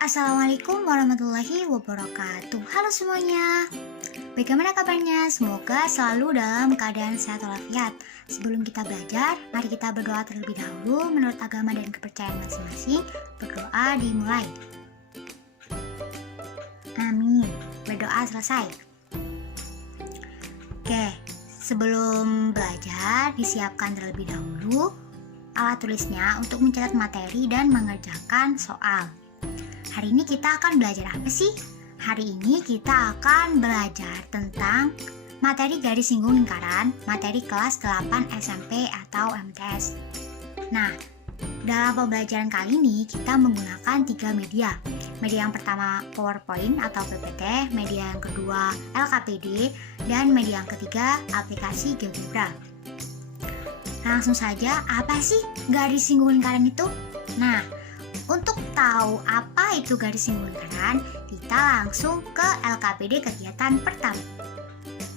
Assalamualaikum warahmatullahi wabarakatuh. Halo semuanya. Bagaimana kabarnya? Semoga selalu dalam keadaan sehat walafiat. Sebelum kita belajar, mari kita berdoa terlebih dahulu menurut agama dan kepercayaan masing-masing. Berdoa dimulai. Amin. Berdoa selesai. Oke, sebelum belajar disiapkan terlebih dahulu alat tulisnya untuk mencatat materi dan mengerjakan soal. Hari ini kita akan belajar apa sih? Hari ini kita akan belajar tentang materi garis singgung lingkaran, materi kelas 8 SMP atau MTS. Nah, dalam pembelajaran kali ini kita menggunakan 3 media. Media yang pertama PowerPoint atau PPT, media yang kedua LKPD, dan media yang ketiga aplikasi GeoGebra. Langsung saja, apa sih garis singgung lingkaran itu? Nah, untuk tahu apa itu garis singgung lingkaran, kita langsung ke LKPD kegiatan pertama.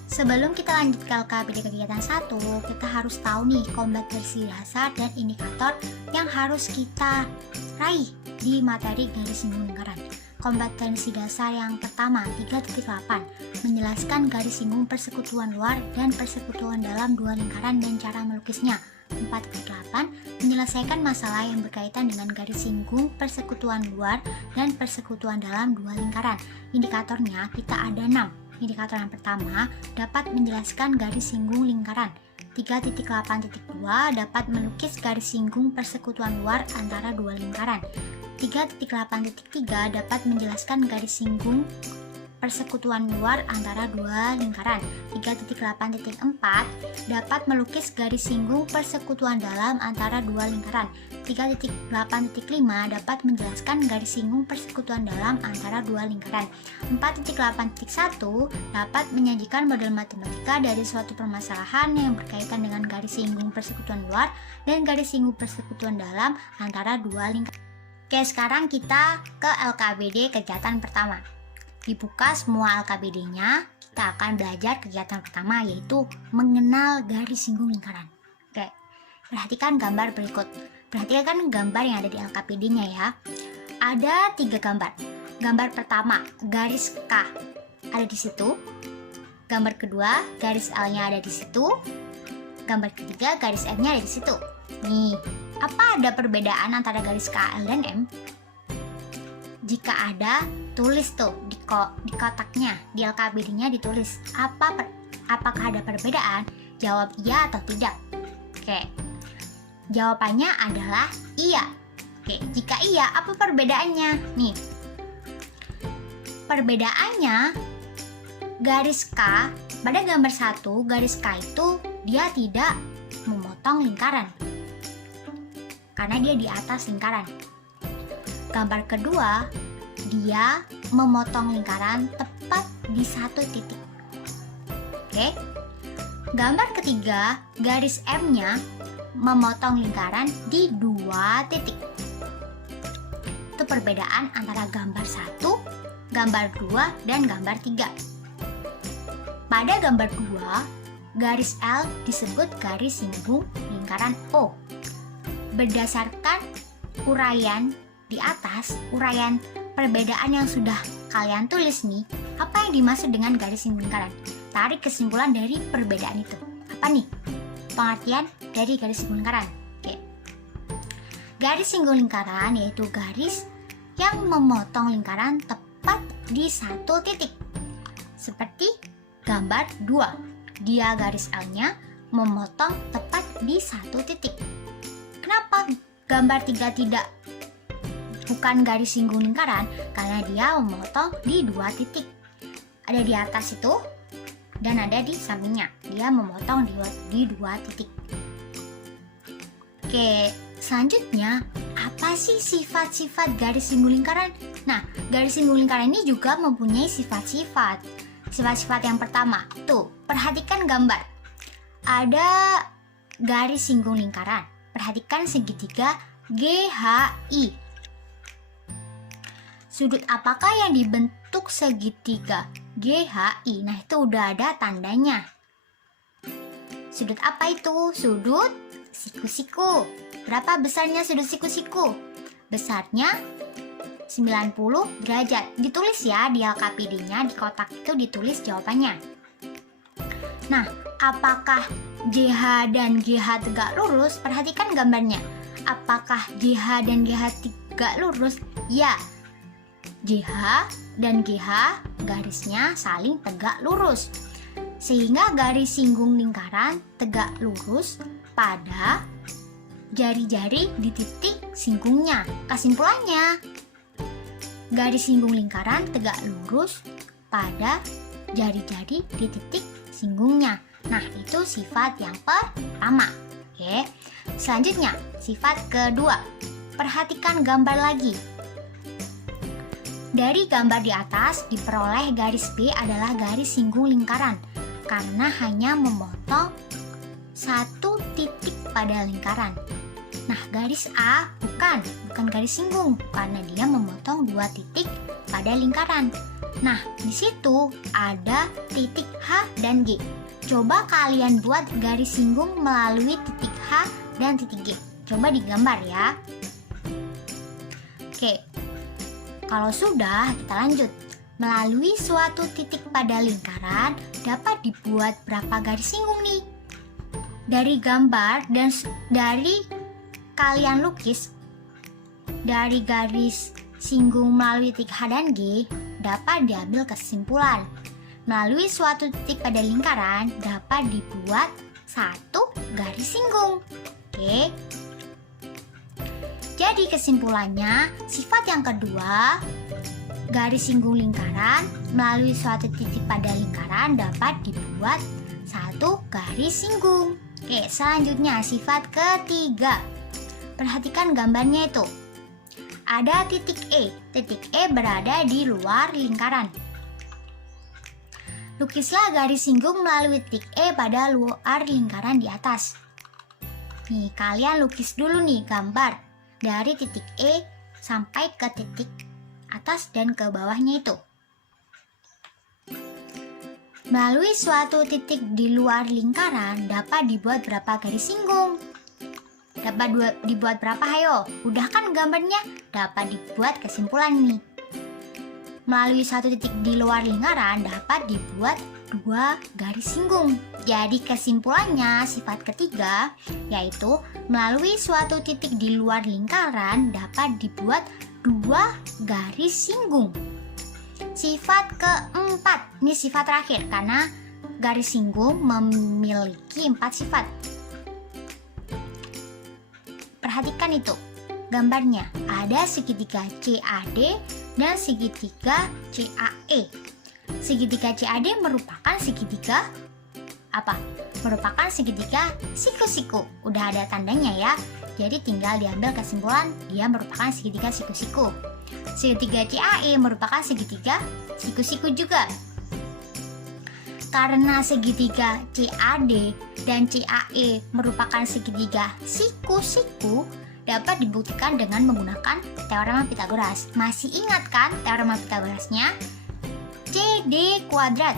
Sebelum kita lanjut ke LKPD kegiatan 1, kita harus tahu nih kompetensi dasar dan indikator yang harus kita raih di materi garis singgung lingkaran. Kompetensi dasar yang pertama 3.8 menjelaskan garis singgung persekutuan luar dan persekutuan dalam dua lingkaran dan cara melukisnya. 4.8 menyelesaikan masalah yang berkaitan dengan garis singgung persekutuan luar dan persekutuan dalam dua lingkaran. Indikatornya kita ada 6. Indikator yang pertama dapat menjelaskan garis singgung lingkaran. 3.8.2 dapat melukis garis singgung persekutuan luar antara dua lingkaran. 3.8.3 dapat menjelaskan garis singgung persekutuan luar antara dua lingkaran. 3.8.4 dapat melukis garis singgung persekutuan dalam antara dua lingkaran. 3.8.5 dapat menjelaskan garis singgung persekutuan dalam antara dua lingkaran. 4.8.1 dapat menyajikan model matematika dari suatu permasalahan yang berkaitan dengan garis singgung persekutuan luar dan garis singgung persekutuan dalam antara dua lingkaran. Oke, sekarang kita ke LKBD kegiatan pertama. Dibuka semua LKBD-nya, kita akan belajar kegiatan pertama yaitu mengenal garis singgung lingkaran. Oke, perhatikan gambar berikut. Perhatikan gambar yang ada di LKBD-nya ya. Ada 3 gambar. Gambar pertama, garis K ada di situ. Gambar kedua, garis L-nya ada di situ. Gambar ketiga, garis M-nya ada di situ. Nih, apa ada perbedaan antara garis K, L, dan M? Jika ada, tulis tuh di kotaknya, di LKBD-nya ditulis apakah ada perbedaan? Jawab iya atau tidak. Oke, jawabannya adalah iya. Oke, jika iya, apa perbedaannya? Nih, perbedaannya garis K pada gambar 1, garis K itu dia tidak memotong lingkaran karena dia di atas lingkaran. Gambar kedua, dia memotong lingkaran tepat di satu titik. Oke. Gambar ketiga, garis M-nya memotong lingkaran di 2 titik. Itu perbedaan antara gambar 1, gambar 2, dan gambar 3. Pada gambar 2, garis L disebut garis singgung lingkaran O. Berdasarkan uraian di atas, uraian perbedaan yang sudah kalian tulis nih, apa yang dimaksud dengan garis singgung lingkaran? Tarik kesimpulan dari perbedaan itu. Apa nih pengertian dari garis singgung lingkaran? Oke. Garis singgung lingkaran yaitu garis yang memotong lingkaran tepat di satu titik. Seperti gambar 2. Dia garis L-nya memotong tepat di satu titik. Kenapa gambar 3 tidak bukan garis singgung lingkaran? Karena dia memotong di 2 titik. Ada di atas itu dan ada di sampingnya. Dia memotong di 2 titik. Oke, selanjutnya apa sih sifat-sifat garis singgung lingkaran? Nah, garis singgung lingkaran ini juga mempunyai sifat-sifat. Sifat-sifat yang pertama, tuh, perhatikan gambar. Ada garis singgung lingkaran. Perhatikan segitiga GHI. Sudut apakah yang dibentuk segitiga GHI? Nah, itu udah ada tandanya. Sudut apa itu? Sudut siku-siku. Berapa besarnya sudut siku-siku? Besarnya 90 derajat. Ditulis ya di LKPD-nya, di kotak itu ditulis jawabannya. Nah, apakah JH dan GH tegak lurus? Perhatikan gambarnya. Apakah JH dan GH tegak lurus? Ya. JH dan GH garisnya saling tegak lurus. Sehingga garis singgung lingkaran tegak lurus pada jari-jari di titik singgungnya. Kesimpulannya, garis singgung lingkaran tegak lurus pada jari-jari di titik singgungnya. Nah, itu sifat yang pertama. Oke. Selanjutnya, sifat kedua. Perhatikan gambar lagi. Dari gambar di atas diperoleh garis B adalah garis singgung lingkaran karena hanya memotong satu titik pada lingkaran. Nah, garis A bukan garis singgung karena dia memotong dua titik pada lingkaran. Nah, di situ ada titik H dan G. Coba kalian buat garis singgung melalui titik H dan titik G. Coba digambar ya. Oke. Kalau sudah, kita lanjut. Melalui suatu titik pada lingkaran dapat dibuat berapa garis singgung nih? Dari gambar dan dari kalian lukis, dari garis singgung melalui titik H dan G dapat diambil kesimpulan. Melalui suatu titik pada lingkaran dapat dibuat satu garis singgung. Oke. Jadi kesimpulannya, sifat yang kedua, garis singgung lingkaran melalui suatu titik pada lingkaran dapat dibuat satu garis singgung. Oke, selanjutnya sifat ketiga. Perhatikan gambarnya itu. Ada titik E. Titik E berada di luar lingkaran. Lukislah garis singgung melalui titik E pada luar lingkaran di atas. Nih, kalian lukis dulu nih gambar dari titik E sampai ke titik atas dan ke bawahnya itu. Melalui suatu titik di luar lingkaran dapat dibuat berapa garis singgung? Dapat dibuat berapa? Hayo, udah kan gambarnya? Dapat dibuat kesimpulan nih. Melalui satu titik di luar lingkaran dapat dibuat dua garis singgung. Jadi kesimpulannya sifat ketiga yaitu melalui suatu titik di luar lingkaran dapat dibuat dua garis singgung. Sifat keempat, ini sifat terakhir karena garis singgung memiliki 4 sifat. Perhatikan itu gambarnya, ada segitiga CAD dan segitiga CAE. Segitiga CAD merupakan segitiga apa? Merupakan segitiga siku-siku. Udah ada tandanya ya. Jadi tinggal diambil kesimpulan dia merupakan segitiga siku-siku. Segitiga CAE merupakan segitiga siku-siku juga. Karena segitiga CAD dan CAE merupakan segitiga siku-siku, dapat dibuktikan dengan menggunakan teorema Pythagoras. Masih ingat kan teorema Pythagorasnya? CD kuadrat.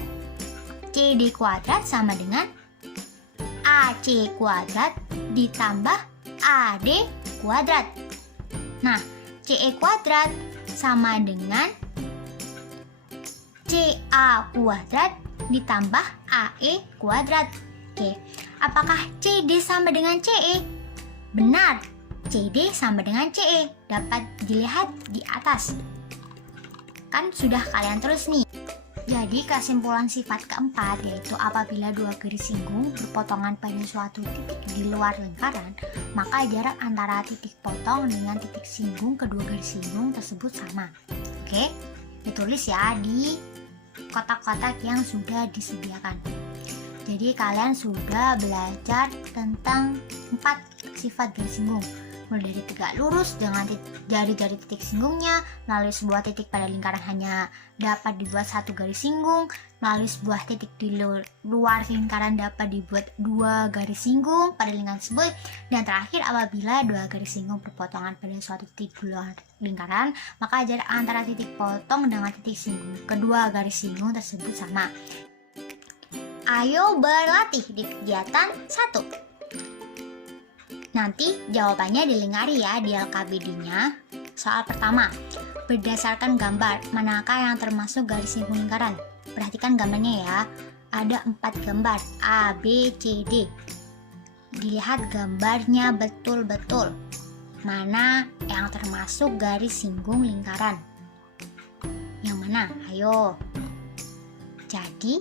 CD kuadrat sama dengan AC kuadrat ditambah AD kuadrat. Nah, CE kuadrat sama dengan CA kuadrat ditambah AE kuadrat. Oke, apakah CD sama dengan CE? Benar, CD sama dengan CE. Dapat dilihat di atas. Kan sudah kalian tulis nih. Jadi kesimpulan sifat keempat yaitu apabila dua garis singgung berpotongan pada suatu titik di luar lingkaran, maka jarak antara titik potong dengan titik singgung kedua garis singgung tersebut sama. Oke, ditulis ya di kotak-kotak yang sudah disediakan. Jadi kalian sudah belajar tentang 4 sifat garis singgung. Mulai dari tegak lurus dengan jari-jari titik singgungnya, melalui sebuah titik pada lingkaran hanya dapat dibuat satu garis singgung, melalui sebuah titik di luar lingkaran dapat dibuat dua garis singgung pada lingkaran tersebut, dan terakhir apabila dua garis singgung berpotongan pada suatu titik di luar lingkaran, maka jarak antara titik potong dengan titik singgung kedua garis singgung tersebut sama. Ayo berlatih di kegiatan 1. Nanti jawabannya dilingkari ya di LKBD-nya. Soal pertama, berdasarkan gambar manakah yang termasuk garis singgung lingkaran. Perhatikan gambarnya ya. Ada 4 gambar A, B, C, D. Dilihat gambarnya betul-betul. Mana yang termasuk garis singgung lingkaran? Yang mana? Ayo. Jadi,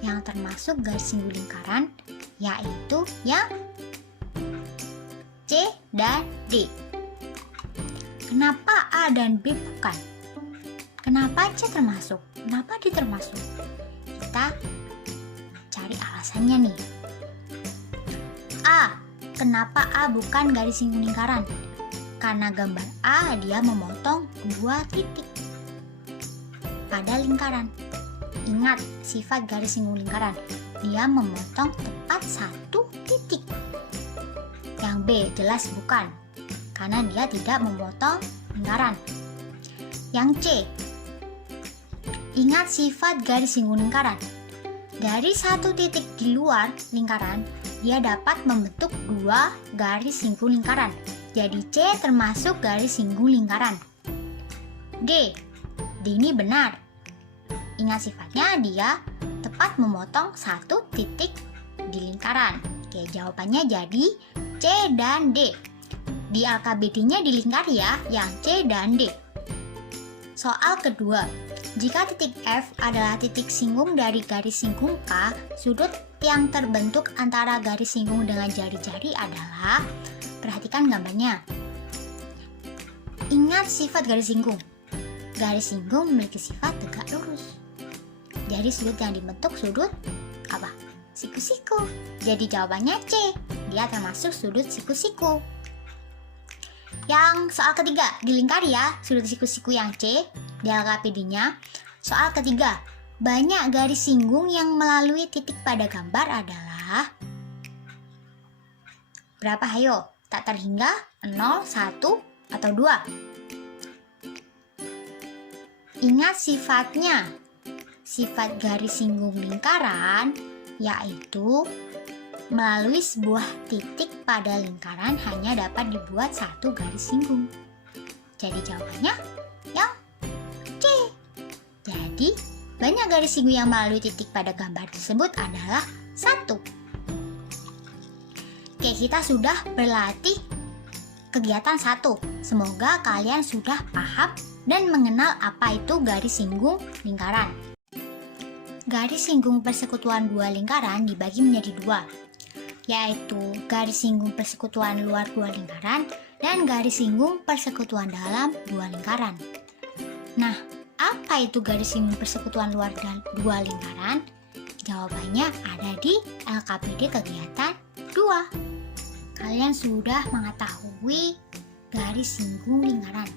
yang termasuk garis singgung lingkaran yaitu yang C dan D. Kenapa A dan B bukan? Kenapa C termasuk? Kenapa D termasuk? Kita cari alasannya nih. A. Kenapa A bukan garis singgung lingkaran? Karena gambar A dia memotong 2 titik pada lingkaran. Ingat sifat garis singgung lingkaran, dia memotong tepat 1 titik. Yang B jelas bukan, karena dia tidak memotong lingkaran. Yang C, ingat sifat garis singgung lingkaran. Dari 1 titik di luar lingkaran, dia dapat membentuk 2 garis singgung lingkaran. Jadi C termasuk garis singgung lingkaran. D ini benar. Ingat sifatnya, dia tepat memotong 1 titik di lingkaran. Oke, jawabannya jadi C dan D. Di AKBD-nya dilingkari ya, yang C dan D. Soal kedua, jika titik F adalah titik singgung dari garis singgung K, sudut yang terbentuk antara garis singgung dengan jari-jari adalah, perhatikan gambarnya. Ingat sifat garis singgung. Garis singgung memiliki sifat tegak lurus. Jadi sudut yang dibentuk sudut apa? Siku-siku. Jadi jawabannya C. Dia termasuk sudut siku-siku. Yang soal ketiga, dilingkari ya sudut siku-siku yang C di LKPD-nya. Soal ketiga, banyak garis singgung yang melalui titik pada gambar adalah berapa? Hayo, tak terhingga 0, 1, atau 2. Ingat sifatnya. Sifat garis singgung lingkaran yaitu melalui sebuah titik pada lingkaran hanya dapat dibuat 1 garis singgung. Jadi jawabannya yang C. Jadi banyak garis singgung yang melalui titik pada gambar tersebut adalah 1. Oke, kita sudah berlatih kegiatan 1. Semoga kalian sudah paham dan mengenal apa itu garis singgung lingkaran. Garis singgung persekutuan 2 lingkaran dibagi menjadi 2, yaitu garis singgung persekutuan luar 2 lingkaran dan garis singgung persekutuan dalam 2 lingkaran. Nah, apa itu garis singgung persekutuan luar 2 lingkaran? Jawabannya ada di LKPD kegiatan 2. Kalian sudah mengetahui garis singgung lingkaran.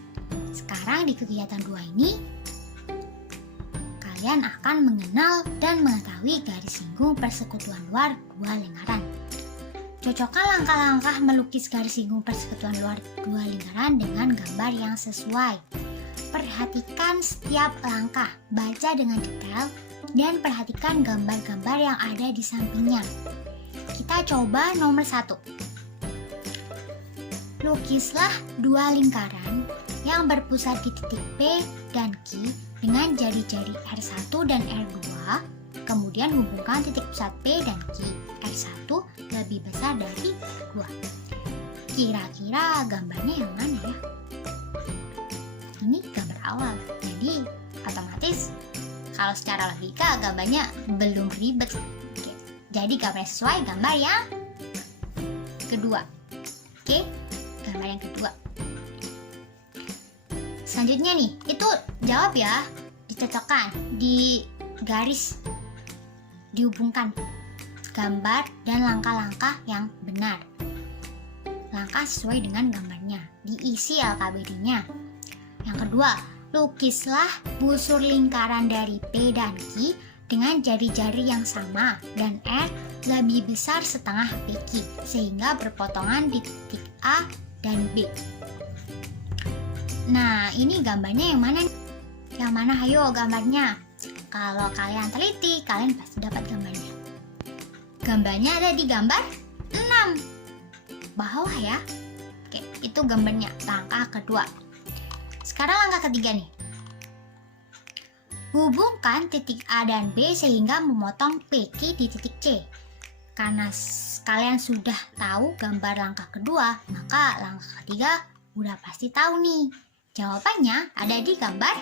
Sekarang di kegiatan 2 ini, kalian akan mengenal dan mengetahui garis singgung persekutuan luar 2 lingkaran. Cocokkan langkah-langkah melukis garis singgung persekutuan luar 2 lingkaran dengan gambar yang sesuai. Perhatikan setiap langkah, baca dengan detail, dan perhatikan gambar-gambar yang ada di sampingnya. Kita coba nomor 1. Lukislah 2 lingkaran yang berpusat di titik P dan Q dengan jari-jari R1 dan R2, kemudian hubungkan titik pusat P dan Q. R1 lebih besar dari R2. Kira-kira gambarnya yang mana ya? Ini gambar awal, jadi otomatis kalau secara logika gambarnya belum ribet. Oke, jadi gambar sesuai gambar yang kedua. Oke, gambar yang kedua. Selanjutnya nih, itu jawab ya, dicocokkan, di garis, dihubungkan gambar dan langkah-langkah yang benar. Langkah sesuai dengan gambarnya, diisi LKBD-nya. Yang kedua, lukislah busur lingkaran dari P dan Q dengan jari-jari yang sama dan R lebih besar setengah PQ sehingga berpotongan di titik A dan B. Nah, ini gambarnya yang mana? Yang mana? Hayo gambarnya. Kalau kalian teliti, kalian pasti dapat gambarnya. Gambarnya ada di gambar 6 bawah ya. Oke, itu gambarnya. Langkah kedua. Sekarang langkah ketiga nih. Hubungkan titik A dan B sehingga memotong PQ di titik C. Karena kalian sudah tahu gambar langkah kedua, maka langkah ketiga udah pasti tahu nih. Jawabannya ada di gambar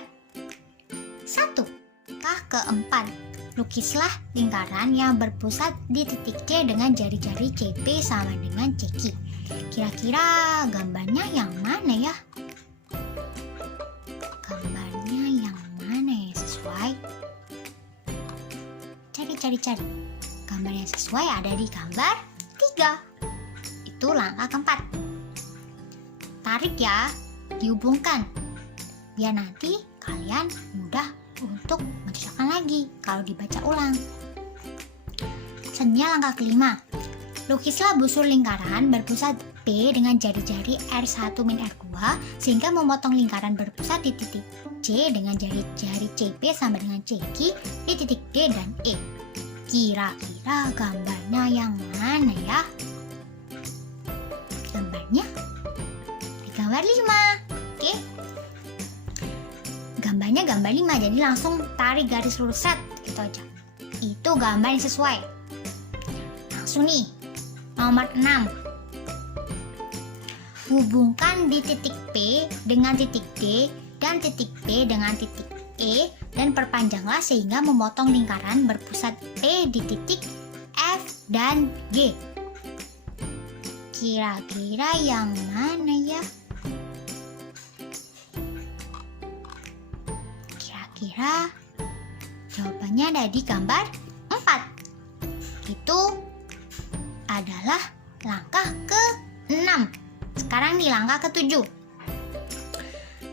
1. Langkah keempat. Lukislah lingkaran yang berpusat di titik C dengan jari-jari CP sama dengan CQ. Kira-kira gambarnya yang mana ya? Gambarnya yang mana ya sesuai? Cari. Gambar yang sesuai ada di gambar 3. Itu langkah keempat. Tarik ya, dihubungkan. Biar nanti kalian mudah untuk mencocokkan lagi kalau dibaca ulang. Selanjutnya langkah kelima. Lukislah busur lingkaran berpusat P dengan jari-jari R1-R2 sehingga memotong lingkaran berpusat di titik C dengan jari-jari CP sama dengan CQ di titik D dan E. Kira-kira gambarnya yang mana ya? Gambarnya di gambar 5. Oke. Gambarnya gambar 5, jadi langsung tarik garis lurus set, gitu aja. Itu gambar yang sesuai. Langsung nih, nomor 6. Hubungkan di titik P dengan titik D dan titik P dengan titik E dan perpanjanglah sehingga memotong lingkaran berpusat P di titik F dan G. Kira-kira yang mana ya? Kira-kira jawabannya ada di gambar 4. Itu adalah langkah ke-6. Sekarang di langkah ke-7.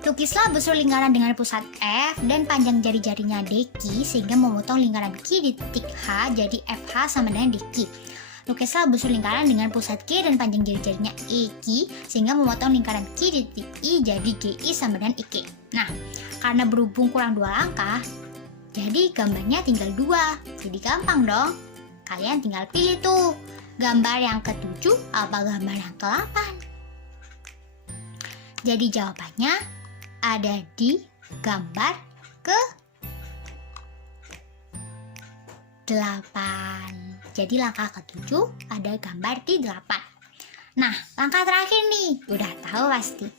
Lukislah busur lingkaran dengan pusat F dan panjang jari-jarinya DQ sehingga memotong lingkaran Q di titik H jadi FH sama dengan DQ. Lukislah busur lingkaran dengan pusat Q dan panjang jari-jarinya EQ sehingga memotong lingkaran Q di titik I jadi GI sama dengan IK. Nah, karena berhubung kurang 2 langkah, jadi gambarnya tinggal 2. Jadi gampang dong. Kalian tinggal pilih tuh, gambar yang ke-7 apa gambar yang ke-8. Jadi jawabannya ada di gambar ke-8. Jadi langkah ke-7 ada gambar di 8. Nah, langkah terakhir nih, udah tahu pasti.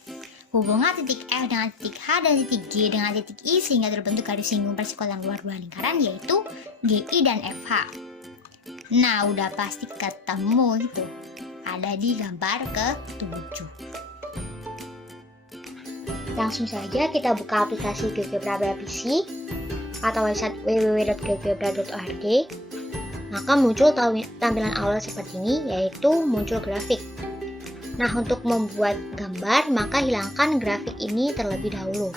Hubungkan titik F dengan titik H dan titik G dengan titik I sehingga terbentuk garis singgung persekutuan luar dua lingkaran yaitu GI dan FH. Nah, udah pasti ketemu itu. Ada di gambar ke-7. Langsung saja kita buka aplikasi GeoGebra PC atau website www.geogebra.org. Maka muncul tampilan awal seperti ini, yaitu muncul grafik. Nah, untuk membuat gambar, maka hilangkan grafik ini terlebih dahulu.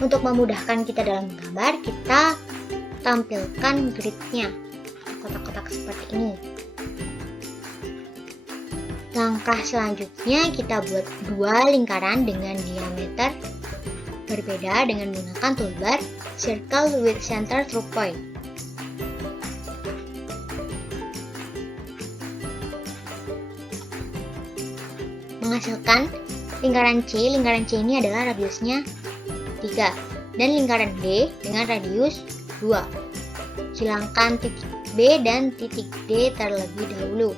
Untuk memudahkan kita dalam gambar, kita tampilkan gridnya, kotak-kotak seperti ini. Langkah selanjutnya kita buat 2 lingkaran dengan diameter berbeda dengan menggunakan toolbar Circle with Center Through Point. Menghasilkan lingkaran C ini adalah radiusnya 3 dan lingkaran D dengan radius 2. Hilangkan titik B dan titik D terlebih dahulu.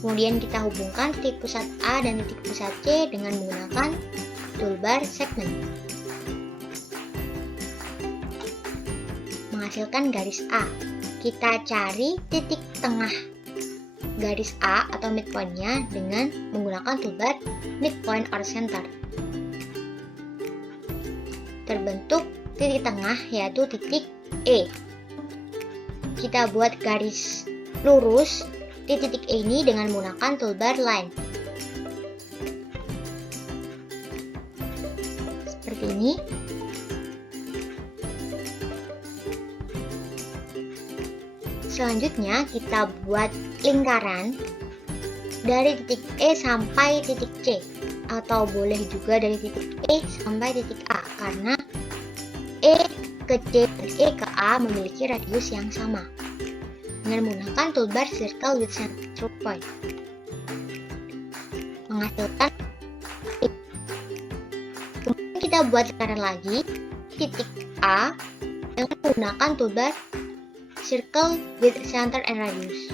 Kemudian kita hubungkan titik pusat A dan titik pusat C dengan menggunakan toolbar segment. Menghasilkan garis A. Kita cari titik tengah garis A atau midpoint-nya dengan menggunakan toolbar midpoint or center. Terbentuk titik tengah yaitu titik E. Kita buat garis lurus di titik E ini dengan menggunakan toolbar line. Seperti ini. Selanjutnya kita buat lingkaran dari titik E sampai titik C, atau boleh juga dari titik E sampai titik A, karena E ke C dan E ke A memiliki radius yang sama dengan menggunakan toolbar Circle with Center Through Point. Menghasilkan kita buat lingkaran lagi titik A dengan menggunakan toolbar circle with center and radius.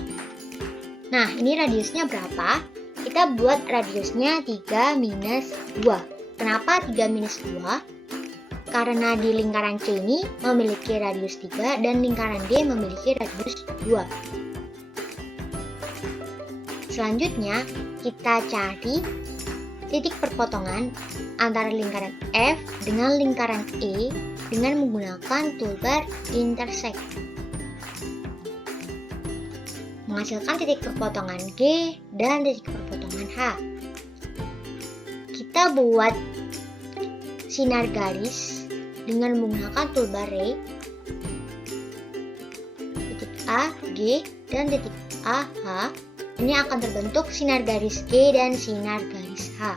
Nah, ini radiusnya berapa? Kita buat radiusnya 3 minus 2. Kenapa 3 minus 2? Karena di lingkaran C ini memiliki radius 3 dan lingkaran D memiliki radius 2. Selanjutnya, kita cari titik perpotongan antara lingkaran F dengan lingkaran E dengan menggunakan toolbar intersect. Menghasilkan titik perpotongan G dan titik perpotongan H. Kita buat sinar garis dengan menggunakan toolbar ray. Titik A, G, dan titik A, H. Ini akan terbentuk sinar garis G dan sinar garis H.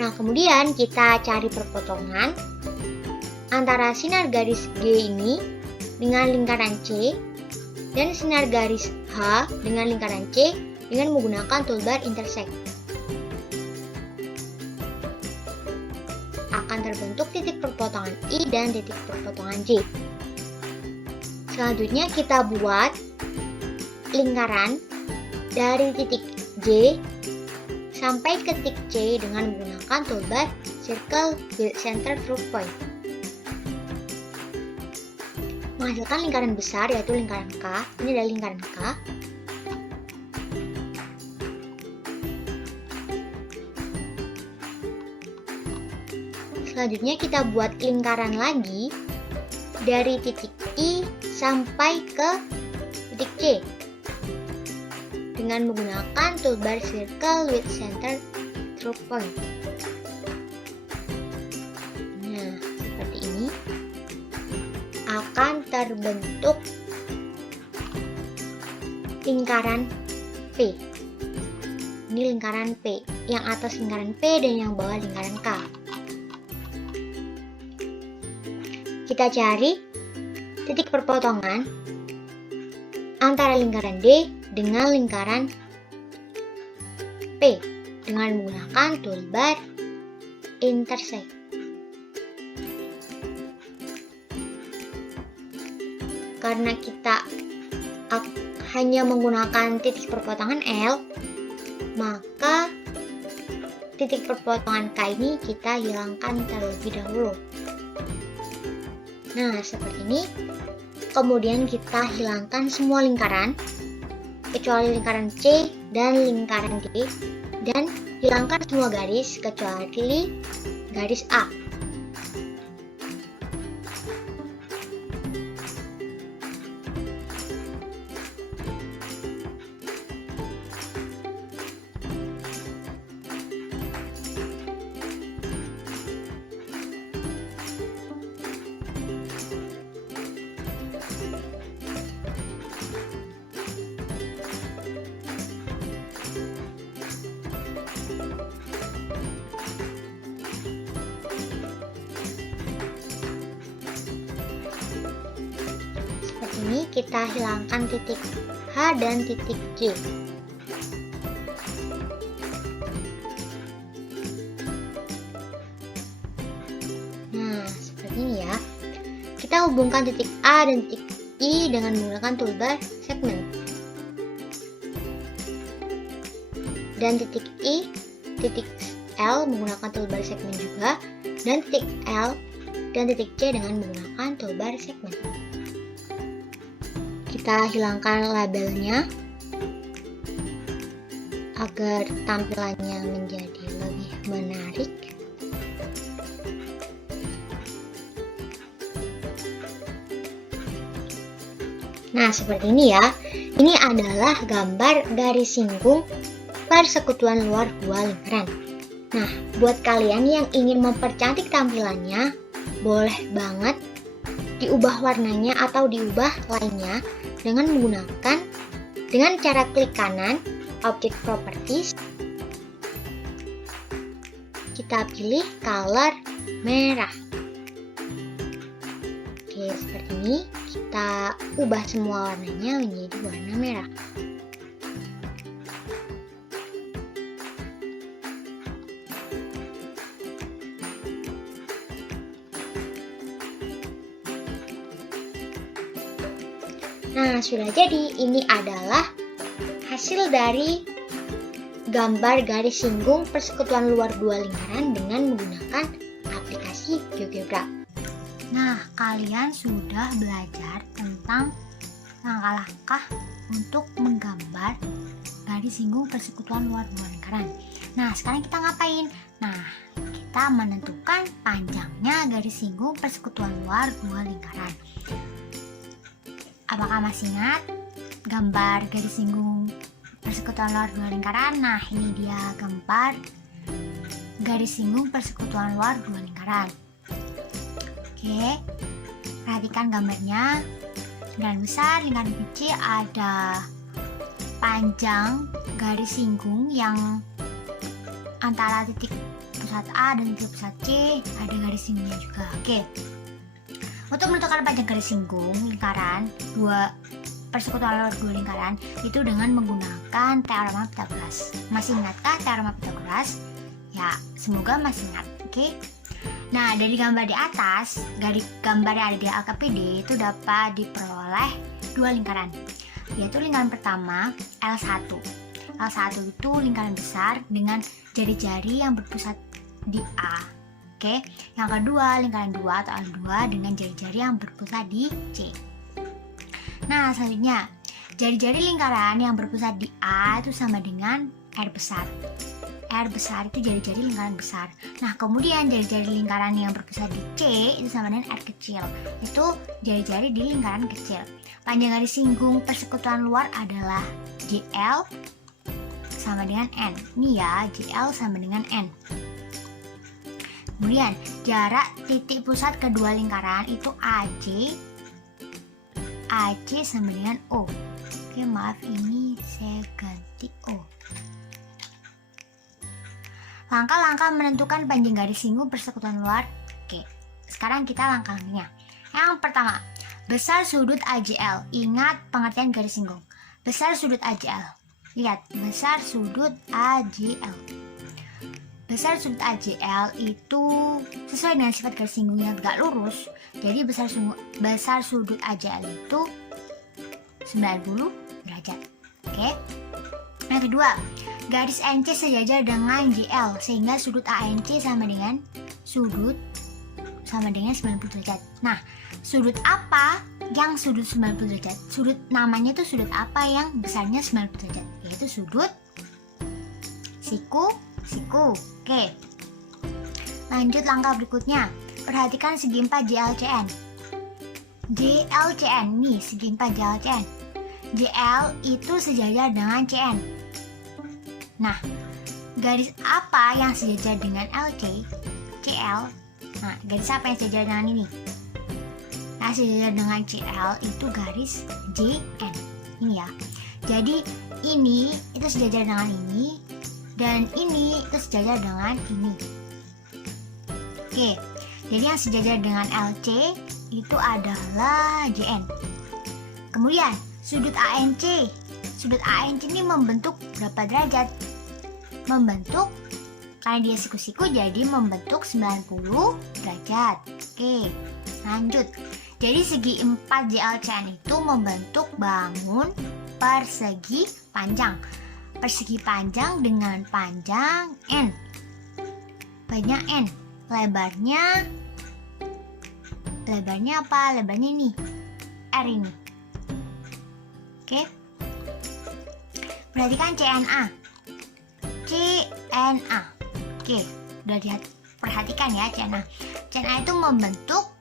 Nah, kemudian kita cari perpotongan antara sinar garis G ini dengan lingkaran C dan sinar garis H dengan lingkaran C dengan menggunakan toolbar intersect. Akan terbentuk titik perpotongan I dan titik perpotongan J. Selanjutnya kita buat lingkaran dari titik J sampai ke titik C dengan menggunakan toolbar circle with center through point. Menghasilkan lingkaran besar yaitu lingkaran K. Ini adalah lingkaran K. Selanjutnya kita buat lingkaran lagi dari titik I sampai ke titik C dengan menggunakan toolbar circle with center through point. Nah, seperti ini akan terbentuk lingkaran P. Ini lingkaran P, yang atas lingkaran P dan yang bawah lingkaran K. Kita cari titik perpotongan antara lingkaran D dengan lingkaran P dengan menggunakan toolbar intersect. Karena kita hanya menggunakan titik perpotongan L, maka titik perpotongan K ini kita hilangkan terlebih dahulu. Nah, seperti ini. Kemudian kita hilangkan semua lingkaran, kecuali lingkaran C dan lingkaran D, dan hilangkan semua garis, kecuali garis A. Ini kita hilangkan titik H dan titik J. Nah, seperti ini ya. Kita hubungkan titik A dan titik I dengan menggunakan toolbar segment. Dan titik I, titik L menggunakan toolbar segment juga, dan titik L dan titik C dengan menggunakan toolbar segment. Kita hilangkan labelnya agar tampilannya menjadi lebih menarik. Nah, seperti ini ya. Ini adalah gambar garis singgung persekutuan luar dua lingkaran. Nah, buat kalian yang ingin mempercantik tampilannya, boleh banget diubah warnanya atau diubah lainnya dengan cara klik kanan Object Properties. Kita pilih color merah. Oke, seperti ini. Kita ubah semua warnanya menjadi warna merah. Nah, sudah jadi. Ini adalah hasil dari gambar garis singgung persekutuan luar dua lingkaran dengan menggunakan aplikasi GeoGebra. Nah, kalian sudah belajar tentang langkah-langkah untuk menggambar garis singgung persekutuan luar dua lingkaran. Nah, sekarang kita ngapain? Nah, kita menentukan panjangnya garis singgung persekutuan luar dua lingkaran. Apakah masih ingat gambar garis singgung persekutuan luar dua lingkaran? Nah, ini dia gambar garis singgung persekutuan luar dua lingkaran. Oke, perhatikan gambarnya. Lingkaran besar, lingkaran kecil, ada panjang garis singgung yang antara titik pusat A dan titik pusat C, ada garis singgungnya juga. Oke, untuk menentukan panjang garis singgung lingkaran persekutuan luar dua lingkaran itu dengan menggunakan teorema Pythagoras. Masih ingatkah teorema Pythagoras? Ya, semoga masih ingat. Oke. Nah, dari gambar di atas, gambar yang ada di LKPD itu dapat diperoleh dua lingkaran, yaitu lingkaran pertama L1. L1 itu lingkaran besar dengan jari-jari yang berpusat di A. Oke, yang kedua lingkaran 2 atau L2 dengan jari-jari yang berpusat di C. Nah, selanjutnya jari-jari lingkaran yang berpusat di A itu sama dengan R besar. R besar itu jari-jari lingkaran besar. Nah, kemudian jari-jari lingkaran yang berpusat di C itu sama dengan R kecil. Itu jari-jari di lingkaran kecil. Panjang garis singgung persekutuan luar adalah JL sama dengan N. Ini ya, JL sama dengan N. Kemudian, jarak titik pusat kedua lingkaran itu AC. AC sama dengan O. Oke, maaf, ini saya ganti O. Langkah-langkah menentukan panjang garis singgung persekutuan luar. Oke, sekarang kita langkah-langkahnya. Yang pertama, besar sudut AJL. Ingat pengertian garis singgung. Besar sudut AJL. Lihat, besar sudut AJL. Besar sudut AJL itu sesuai dengan sifat garis singgungnya tegak lurus. Jadi besar sudut AJL itu 90 derajat. Oke. Yang kedua, garis NC sejajar dengan JL sehingga sudut ANC sama dengan 90 derajat. Nah, sudut apa yang sudut 90 derajat? Sudut namanya itu sudut apa yang besarnya 90 derajat? Yaitu sudut siku. Oke. Lanjut langkah berikutnya. Perhatikan segi 4 JLCN. JLCN nih, segi 4 JLCN. JL itu sejajar dengan CN. Nah, garis apa yang sejajar dengan LC? CL. Nah, garis apa yang sejajar dengan ini? Nah, sejajar dengan CL itu garis JN. Ini ya. Jadi, ini itu sejajar dengan ini dan ini itu sejajar dengan ini. Oke. Jadi yang sejajar dengan LC itu adalah JN. Kemudian, sudut ANC. Sudut ANC ini membentuk berapa derajat? Membentuk, karena dia siku-siku jadi membentuk 90 derajat. Oke, lanjut. Jadi segi 4 JLCN itu membentuk bangun persegi panjang. Persegi panjang dengan panjang N. Panjang N. Lebarnya apa? Lebarnya ini. R ini. Oke. Perhatikan CNA. CNA. Oke, udah perhatikan ya CNA. CNA itu membentuk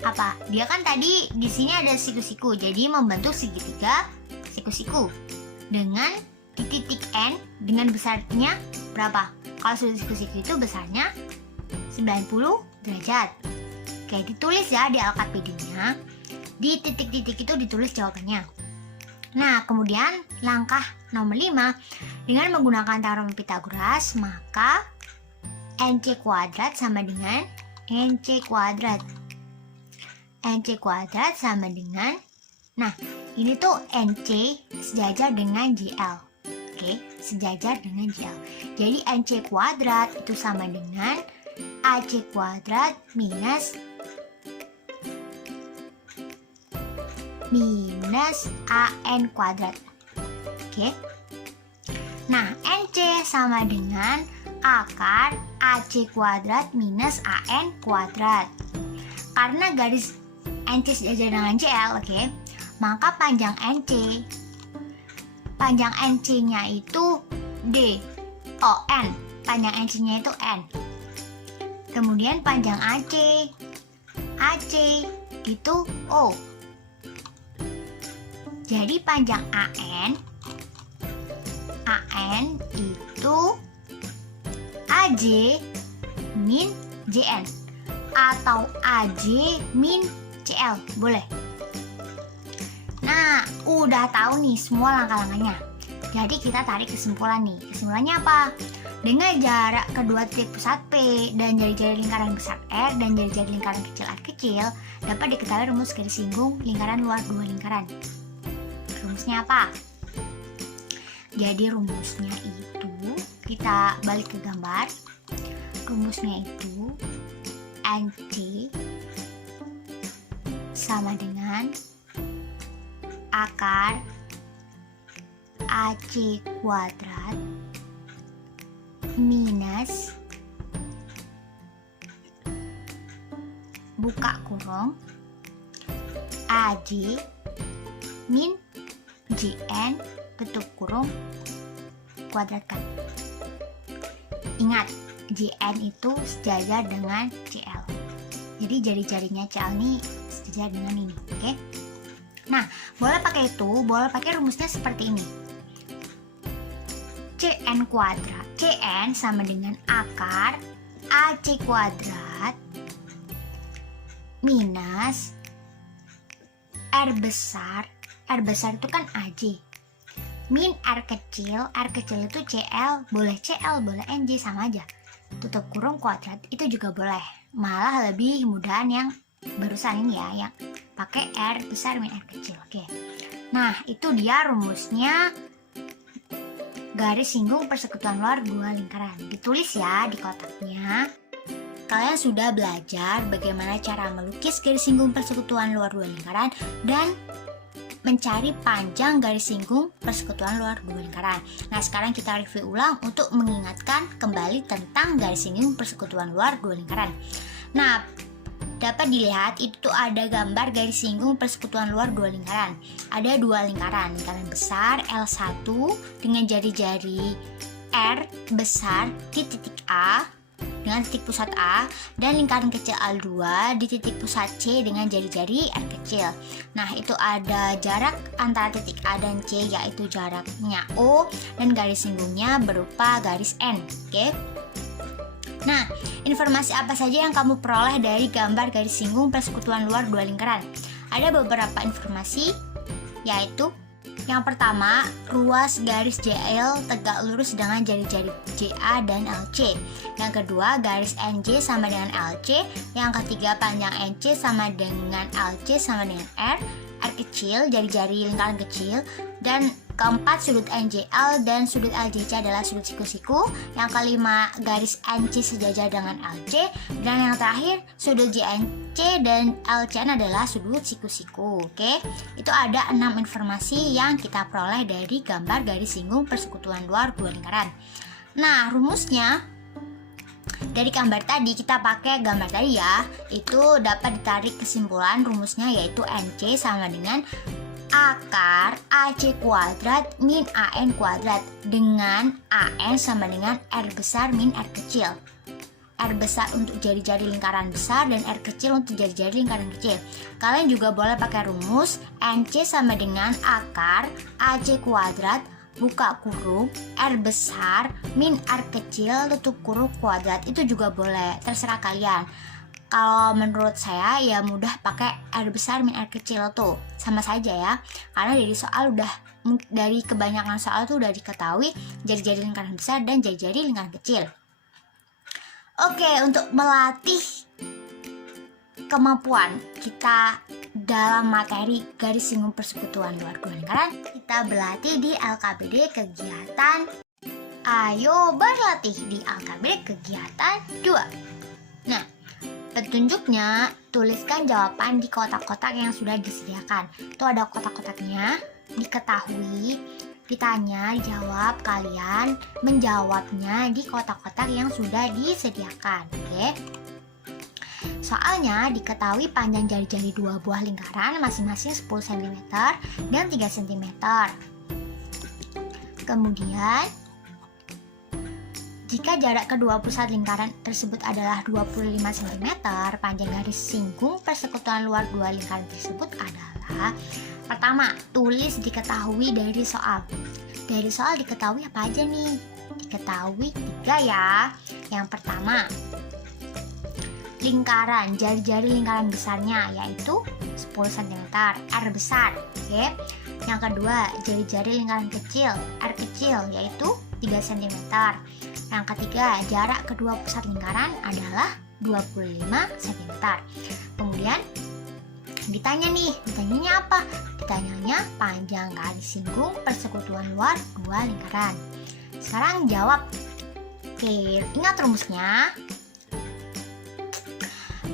apa? Dia kan tadi di sini ada siku-siku, jadi membentuk segitiga siku-siku dengan di titik N dengan besarnya berapa? Kalau sudut siku-siku itu besarnya 90 derajat. Oke, ditulis ya di LKPD-nya. Di titik-titik itu ditulis jawabannya. Nah, kemudian langkah nomor 5, dengan menggunakan teorema Pythagoras, maka NC kuadrat sama dengan NC kuadrat. NC kuadrat sama dengan, nah, ini tuh NC sejajar dengan JL. Oke, sejajar dengan JL. Jadi NC kuadrat itu sama dengan AC kuadrat minus minus AN kuadrat. Oke. Nah, NC sama dengan akar AC kuadrat minus AN kuadrat. Karena garis NC sejajar dengan CL, oke, maka panjang NC. Panjang NC-nya itu D. Oh, N. Panjang NC-nya itu N. Kemudian panjang AC. AC itu O. Jadi panjang AN itu AJ min JN atau AJ min CL, boleh. Nah, udah tahu nih semua langkah-langkahnya. Jadi kita tarik kesimpulan nih. Kesimpulannya apa? Dengan jarak kedua titik pusat P dan jari-jari lingkaran besar R dan jari-jari lingkaran kecil R kecil, dapat diketahui rumus garis singgung lingkaran luar dua lingkaran. Rumusnya apa? Jadi rumusnya itu, kita balik ke gambar. Rumusnya itu NC sama dengan akar AC kuadrat minus buka kurung AJ min JN tutup kurung kuadratkan. Ingat, JN itu sejajar dengan CL. Jadi jari-jarinya CL ini sejajar dengan ini, oke? Nah, boleh pakai itu, boleh pakai rumusnya seperti ini. CN kuadrat, CN sama dengan akar AC kuadrat minus R besar itu kan AJ, min R kecil itu CL, boleh NJ sama aja, tutup kurung kuadrat itu juga boleh, malah lebih mudahan yang barusan ini ya, yang pakai R besar min R kecil. Oke. Nah, itu dia rumusnya garis singgung persekutuan luar dua lingkaran. Ditulis ya di kotaknya. Kalian sudah belajar bagaimana cara melukis garis singgung persekutuan luar dua lingkaran dan mencari panjang garis singgung persekutuan luar dua lingkaran. Nah, sekarang kita review ulang untuk mengingatkan kembali tentang garis singgung persekutuan luar dua lingkaran. Nah, dapat dilihat itu ada gambar garis singgung persekutuan luar dua lingkaran. Ada dua lingkaran besar L1 dengan jari-jari R besar di titik A dengan titik pusat A dan lingkaran kecil L2 di titik pusat C dengan jari-jari R kecil. Nah, itu ada jarak antara titik A dan C, yaitu jaraknya O, dan garis singgungnya berupa garis N. Oke. Nah, informasi apa saja yang kamu peroleh dari gambar garis singgung persekutuan luar dua lingkaran? Ada beberapa informasi, yaitu yang pertama, ruas garis JL tegak lurus dengan jari-jari JA dan LC. Yang kedua, garis NJ sama dengan LC. Yang ketiga, panjang NC sama dengan LC sama dengan R kecil, jari-jari lingkaran kecil. Dan keempat, sudut NJL dan sudut LJC adalah sudut siku-siku. Yang kelima, garis NC sejajar dengan LC. Dan yang terakhir, sudut JNC dan LCN adalah sudut siku-siku. Oke, itu ada 6 informasi yang kita peroleh dari gambar garis singgung persekutuan luar dua lingkaran. Nah, rumusnya dari gambar tadi, kita pakai gambar tadi ya, itu dapat ditarik kesimpulan rumusnya, yaitu NC sama dengan akar AC kuadrat min AN kuadrat, dengan AN sama dengan R besar min R kecil. R besar untuk jari-jari lingkaran besar dan R kecil untuk jari-jari lingkaran kecil. Kalian juga boleh pakai rumus NC sama dengan akar AC kuadrat buka kurung R besar min R kecil tutup kurung kuadrat. Itu juga boleh, terserah kalian. Kalau menurut saya ya mudah pakai R besar min R kecil tuh, sama saja ya. Karena dari kebanyakan soal tuh udah diketahui jari-jari lingkaran besar dan jari-jari lingkaran kecil. Oke, untuk melatih kemampuan kita dalam materi garis singgung persekutuan luar dua lingkaran, kita berlatih di LKBD kegiatan Ayo Berlatih di LKBD kegiatan 2. Nah, Petunjuknya, tuliskan jawaban di kotak-kotak yang sudah disediakan. Tuh ada kotak-kotaknya, diketahui, ditanya, dijawab, kalian menjawabnya di kotak-kotak yang sudah disediakan. Oke. Soalnya diketahui panjang jari-jari dua buah lingkaran masing-masing 10 cm dan 3 cm. Kemudian, jika jarak kedua pusat lingkaran tersebut adalah 25 cm, panjang garis singgung persekutuan luar dua lingkaran tersebut adalah: pertama, tulis diketahui dari soal. Dari soal diketahui apa aja nih? Diketahui 3 ya. Yang pertama, lingkaran, jari-jari lingkaran besarnya yaitu 10 cm, R besar. Oke. Yang kedua, jari-jari lingkaran kecil, R kecil yaitu 3 cm. Yang ketiga, jarak kedua pusat lingkaran adalah 25 cm. Kemudian ditanyanya apa? Ditanyanya panjang garis singgung persekutuan luar dua lingkaran. Sekarang jawab. Oke, ingat rumusnya.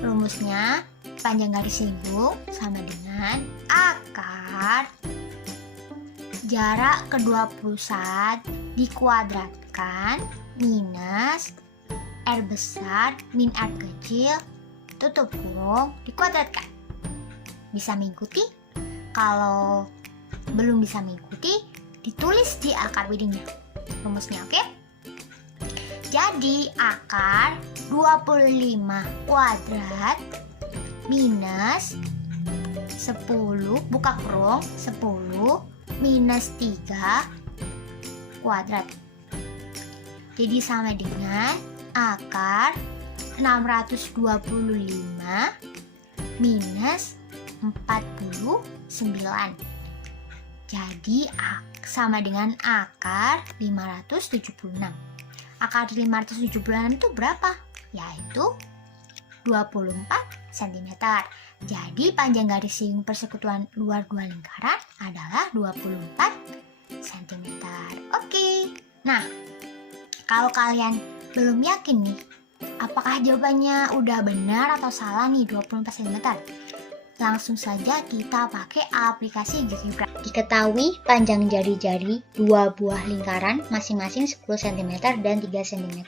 Rumusnya panjang garis singgung sama dengan akar jarak kedua pusat dikuadratkan minus R besar min R kecil tutup kurung dikuadratkan. Bisa mengikuti? Kalau belum bisa mengikuti, ditulis di akar biddingnya rumusnya, oke? Jadi akar 25 kuadrat minus 10 buka kurung 10 minus 3 kuadrat. Jadi sama dengan akar 625 minus 49. Jadi sama dengan akar 576. Akar 576 itu berapa? Yaitu 24 cm. Jadi panjang garis singgung persekutuan luar dua lingkaran adalah 24 cm. Oke. Nah, kalau kalian belum yakin nih, apakah jawabannya udah benar atau salah nih 24 cm? Langsung saja kita pakai aplikasi GeoGebra. Diketahui panjang jari-jari dua buah lingkaran masing-masing 10 cm dan 3 cm.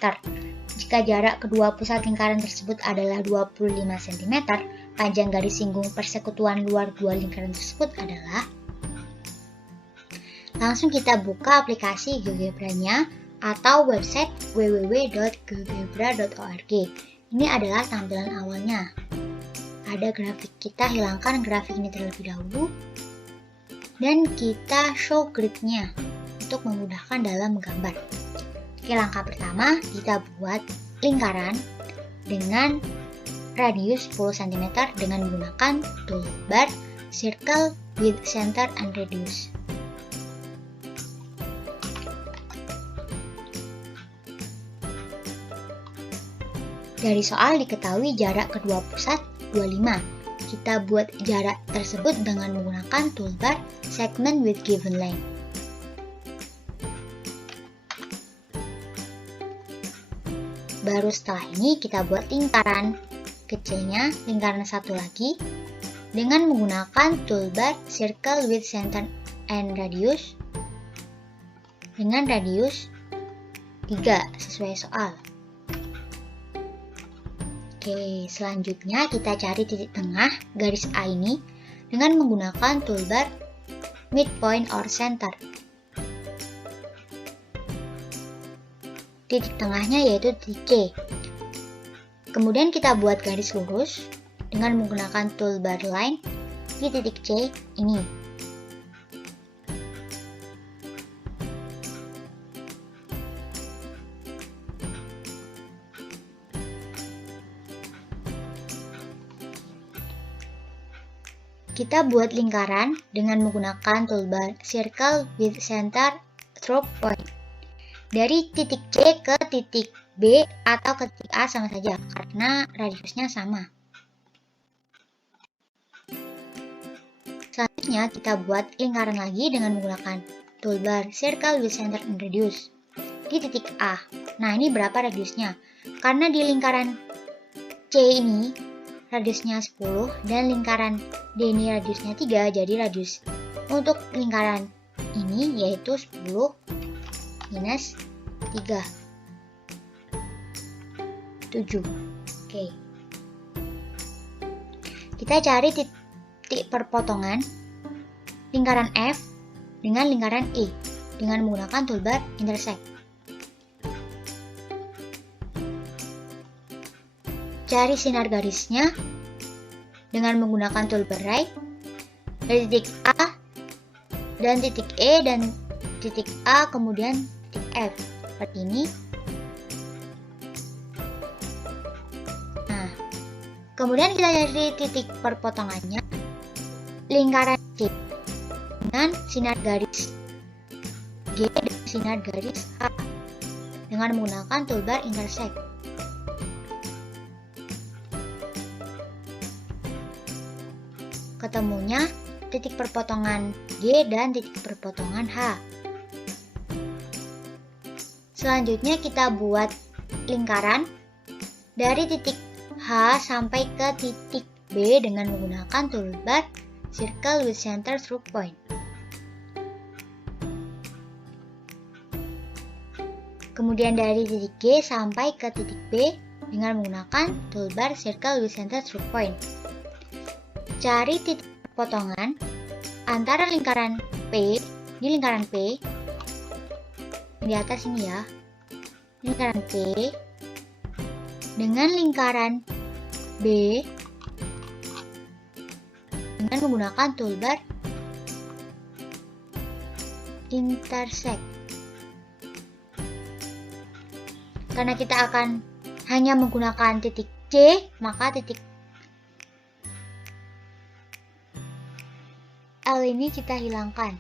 Jika jarak kedua pusat lingkaran tersebut adalah 25 cm, panjang garis singgung persekutuan luar dua lingkaran tersebut adalah. Langsung kita buka aplikasi GeoGebra-nya atau website www.geogebra.org. Ini adalah tampilan awalnya. Ada grafik, kita hilangkan grafik ini terlebih dahulu dan kita show gridnya untuk memudahkan dalam menggambar. Oke, langkah pertama kita buat lingkaran dengan radius 10 cm dengan menggunakan toolbar Circle with Center and Radius. Dari soal diketahui jarak kedua pusat 25. Kita buat jarak tersebut dengan menggunakan toolbar Segment with Given Length. Baru setelah ini kita buat lingkaran kecilnya, lingkaran satu lagi, dengan menggunakan toolbar Circle with Center and Radius dengan radius 3 sesuai soal. Oke, selanjutnya kita cari titik tengah garis A ini dengan menggunakan toolbar Midpoint or Center. Titik tengahnya yaitu titik C. Kemudian kita buat garis lurus dengan menggunakan toolbar Line di titik C ini. Kita buat lingkaran dengan menggunakan toolbar Circle with Center Through Point. Dari titik C ke titik B atau ke titik A sama saja karena radiusnya sama. Selanjutnya kita buat lingkaran lagi dengan menggunakan toolbar Circle with Center and Radius di titik A. Nah, ini berapa radiusnya? Karena di lingkaran C ini radiusnya 10 dan lingkaran D ini radiusnya 3, jadi radius untuk lingkaran ini yaitu 10 minus 3, 7. Oke. Kita cari titik perpotongan lingkaran F dengan lingkaran E dengan menggunakan toolbar intersect. Cari sinar garisnya dengan menggunakan toolbar right dari titik A dan titik E dan titik A kemudian titik F seperti ini. Nah, kemudian kita cari titik perpotongannya lingkaran C dengan sinar garis G dan sinar garis H dengan menggunakan toolbar intersect. Ketemunya titik perpotongan G dan titik perpotongan H. Selanjutnya kita buat lingkaran dari titik H sampai ke titik B dengan menggunakan toolbar circle with center through point. Kemudian dari titik G sampai ke titik B dengan menggunakan toolbar circle with center through point. Cari titik perpotongan antara lingkaran P, di lingkaran P, di atas ini ya, lingkaran P, dengan lingkaran B, dengan menggunakan toolbar intersect. Karena kita akan hanya menggunakan titik C, maka titik L ini kita hilangkan.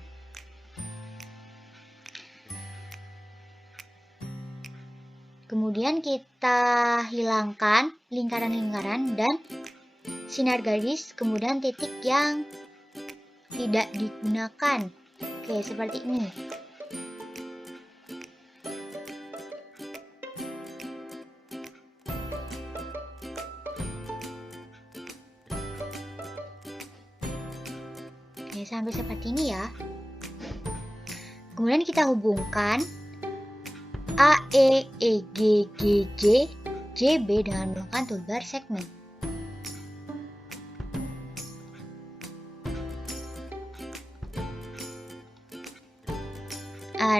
Kemudian kita hilangkan lingkaran-lingkaran dan sinar garis, kemudian titik yang tidak digunakan. Oke, seperti ini. Sampai seperti ini ya. Kemudian kita hubungkan AE, EG, GJ, JB dengan menggunakan toolbar segmen.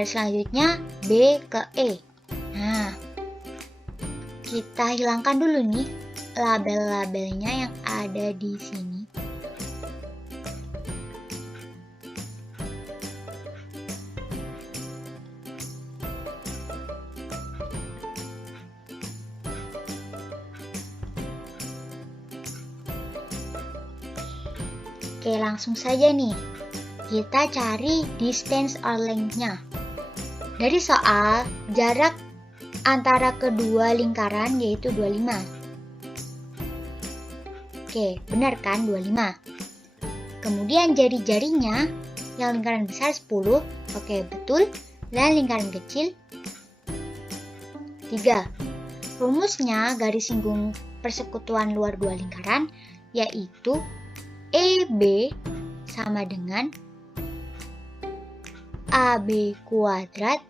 Selanjutnya B ke E. Nah, kita hilangkan dulu nih label-labelnya yang ada di sini. Oke, langsung saja nih. Kita cari distance or length-nya. Dari soal, jarak antara kedua lingkaran yaitu 25. Oke, benar kan 25. Kemudian jari-jarinya yang lingkaran besar 10. Oke, betul. Dan lingkaran kecil 3. Rumusnya garis singgung persekutuan luar dua lingkaran yaitu EB sama dengan AB kuadrat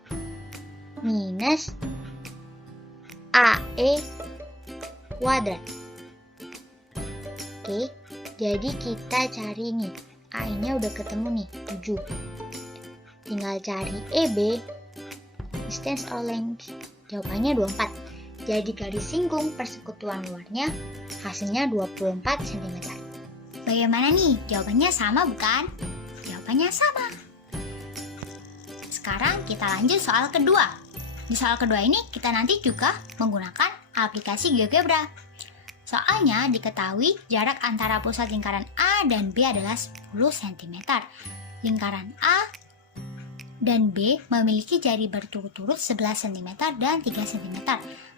minus AE kuadrat. Oke, jadi kita cari nih. A-nya udah ketemu nih, 7. Tinggal cari EB, distance or length. Jawabannya 24. Jadi garis singgung persekutuan luarnya hasilnya 24 cm. Bagaimana nih? Jawabannya sama bukan? Jawabannya sama. Sekarang kita lanjut soal kedua. Di soal kedua ini kita nanti juga menggunakan aplikasi GeoGebra. Soalnya diketahui jarak antara pusat lingkaran A dan B adalah 10 cm. Lingkaran A dan B memiliki jari berturut-turut 11 cm dan 3 cm.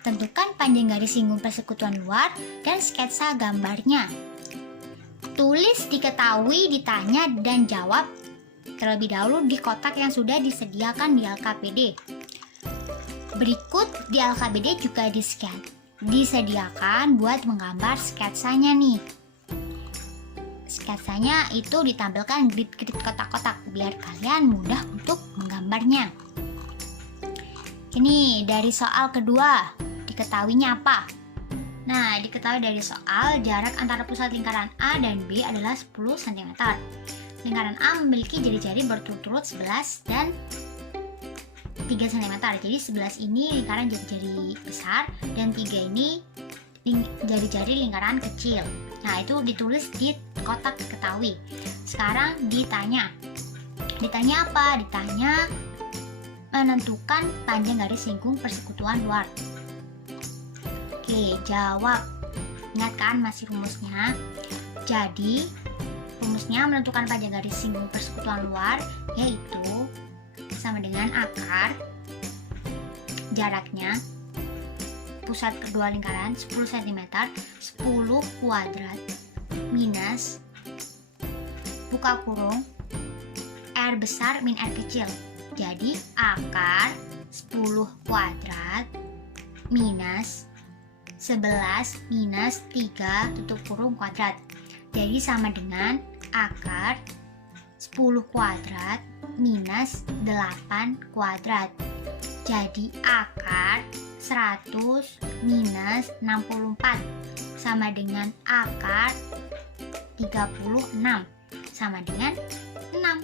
Tentukan panjang garis singgung persekutuan luar dan sketsa gambarnya. Tulis diketahui, ditanya, dan jawab terlebih dahulu di kotak yang sudah disediakan di LKPD. Berikut di LKPD juga disediakan buat menggambar sketsanya nih. Sketsanya itu ditampilkan grid-grid kotak-kotak biar kalian mudah untuk menggambarnya. Ini dari soal kedua, diketahuinya apa? Nah, diketahui dari soal jarak antara pusat lingkaran A dan B adalah 10 cm. Lingkaran A memiliki jari-jari berturut-turut 11 dan 3 cm. Jadi 11 ini lingkaran jari-jari besar dan 3 ini jari-jari lingkaran kecil. Nah, itu ditulis di kotak diketahui. Sekarang ditanya. Ditanya apa? Ditanya menentukan panjang garis singgung persekutuan luar. Oke, jawab. Ingat kan masih rumusnya? Jadi, rumusnya menentukan panjang garis singgung persekutuan luar yaitu sama dengan akar jaraknya pusat kedua lingkaran 10 cm 10 kuadrat minus buka kurung R besar min R kecil. Jadi akar 10 kuadrat minus 11 minus 3 tutup kurung kuadrat. Jadi sama dengan akar 10 kuadrat minus 8 kuadrat. Jadi akar 100 minus 64 sama dengan akar 36 sama dengan 6.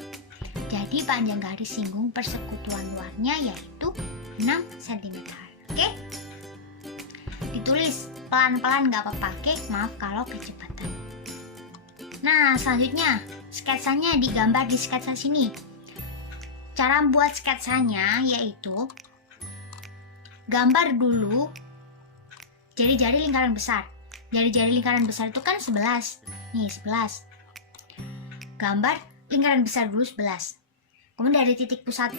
Jadi panjang garis singgung persekutuan luarnya yaitu 6 cm. Oke? Ditulis pelan-pelan gak apa-apa, oke? Maaf kalau kecepatan. Nah, selanjutnya sketsanya digambar di sketsa sini. Cara buat sketsanya yaitu gambar dulu jari-jari lingkaran besar. Jari-jari lingkaran besar itu kan 11. Nih, 11. Gambar lingkaran besar dulu 11. Kemudian dari titik pusat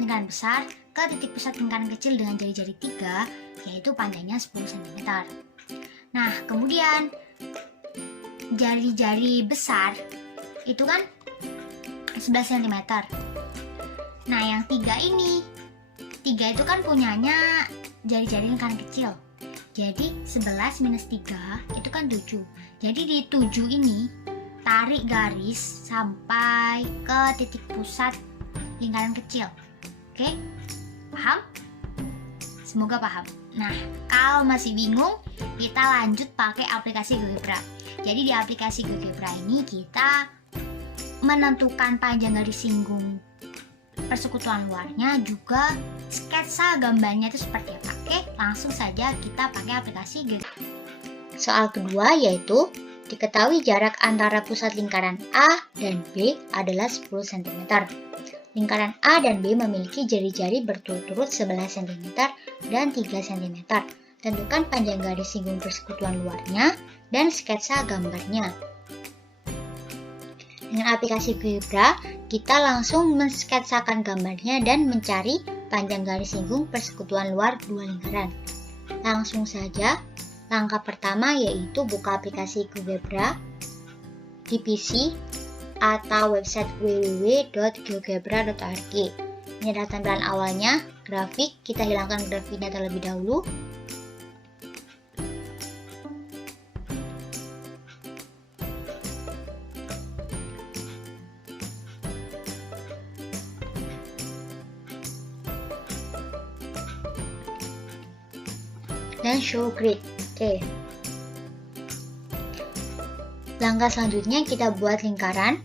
lingkaran besar ke titik pusat lingkaran kecil dengan jari-jari 3, yaitu panjangnya 10 cm. Nah, kemudian jari-jari besar itu kan 11 cm. Nah, yang 3 ini, 3 itu kan punyanya jari-jari lingkaran kecil. Jadi 11 minus 3 itu kan 7. Jadi di 7 ini tarik garis sampai ke titik pusat lingkaran kecil. Oke? Paham? Semoga paham. Nah, kalau masih bingung, kita lanjut pakai aplikasi GeoGebra. Jadi di aplikasi GeoGebra ini kita menentukan panjang garis singgung persekutuan luarnya, juga sketsa gambarnya itu seperti apa. Oke, langsung saja kita pakai aplikasi GeoGebra. Soal kedua yaitu diketahui jarak antara pusat lingkaran A dan B adalah 10 cm. Lingkaran A dan B memiliki jari-jari berturut-turut 11 cm dan 3 cm. Tentukan panjang garis singgung persekutuan luarnya dan sketsa gambarnya. Dengan aplikasi GeoGebra, kita langsung mensketsakan gambarnya dan mencari panjang garis singgung persekutuan luar dua lingkaran. Langsung saja, langkah pertama yaitu buka aplikasi GeoGebra di PC atau website www.geogebra.org. Ini adalah tampilan awalnya, grafik. Kita hilangkan grafiknya terlebih dahulu. Dan show grid. Oke. Langkah selanjutnya kita buat lingkaran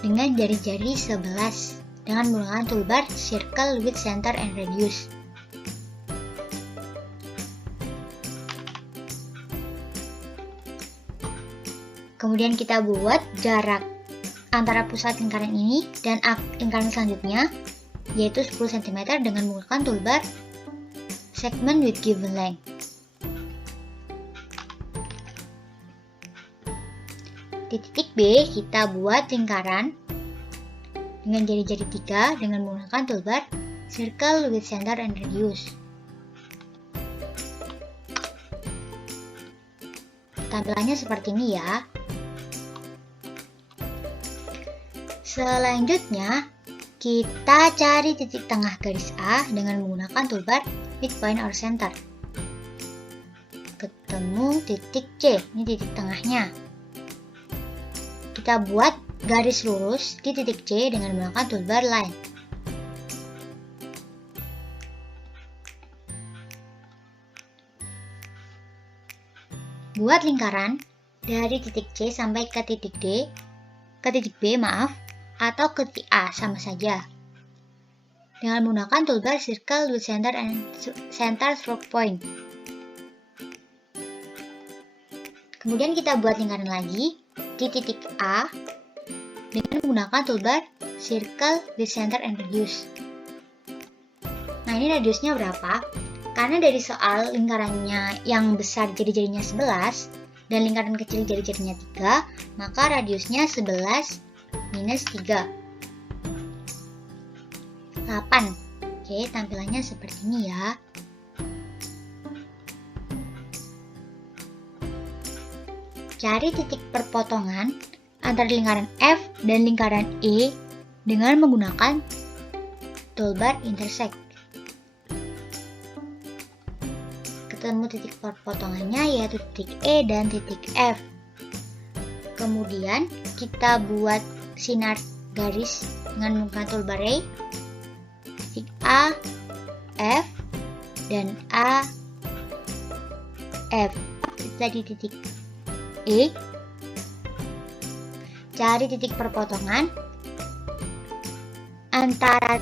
dengan jari-jari 11 dengan menggunakan toolbar Circle with Center and Radius. Kemudian kita buat jarak antara pusat lingkaran ini dan lingkaran selanjutnya yaitu 10 cm dengan menggunakan toolbar Segment with Given Length. Di titik B, kita buat lingkaran dengan jari-jari 3 dengan menggunakan toolbar Circle with Center and Radius. Tampilannya seperti ini ya. Selanjutnya, kita cari titik tengah garis A dengan menggunakan toolbar Midpoint or Center. ketemu titik C, ini titik tengahnya. Kita buat garis lurus di titik C dengan menggunakan toolbar line. Buat lingkaran dari titik C sampai ke titik D, ke titik B atau ke titik A, sama saja. Dengan menggunakan toolbar circle with center and center stroke point. Kemudian kita buat lingkaran lagi di titik A dengan menggunakan toolbar circle with center and radius. Nah, ini radiusnya berapa? Karena dari soal lingkarannya yang besar jari-jarinya 11 dan lingkaran kecil jari-jarinya 3, maka radiusnya 11 minus 3. 8. Oke, tampilannya seperti ini ya. Cari titik perpotongan antara lingkaran F dan lingkaran E dengan menggunakan toolbar intersect. Ketemu titik perpotongannya yaitu titik E dan titik F. Kemudian kita buat sinar garis dengan menggunakan toolbar ray. Titik A, F, dan A, F. Tadi titik E. Cari titik perpotongan antara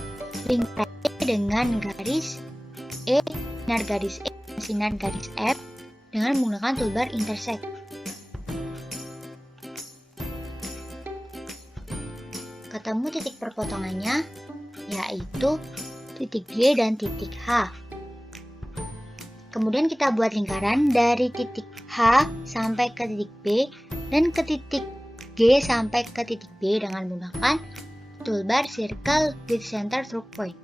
lingkaran E dengan garis E, sinar garis E, sinar garis F dengan menggunakan toolbar intersect. Ketemu titik perpotongannya yaitu titik G dan titik H. Kemudian kita buat lingkaran dari titik H sampai ke titik B dan ke titik G sampai ke titik B dengan menggunakan toolbar circle with center stroke point.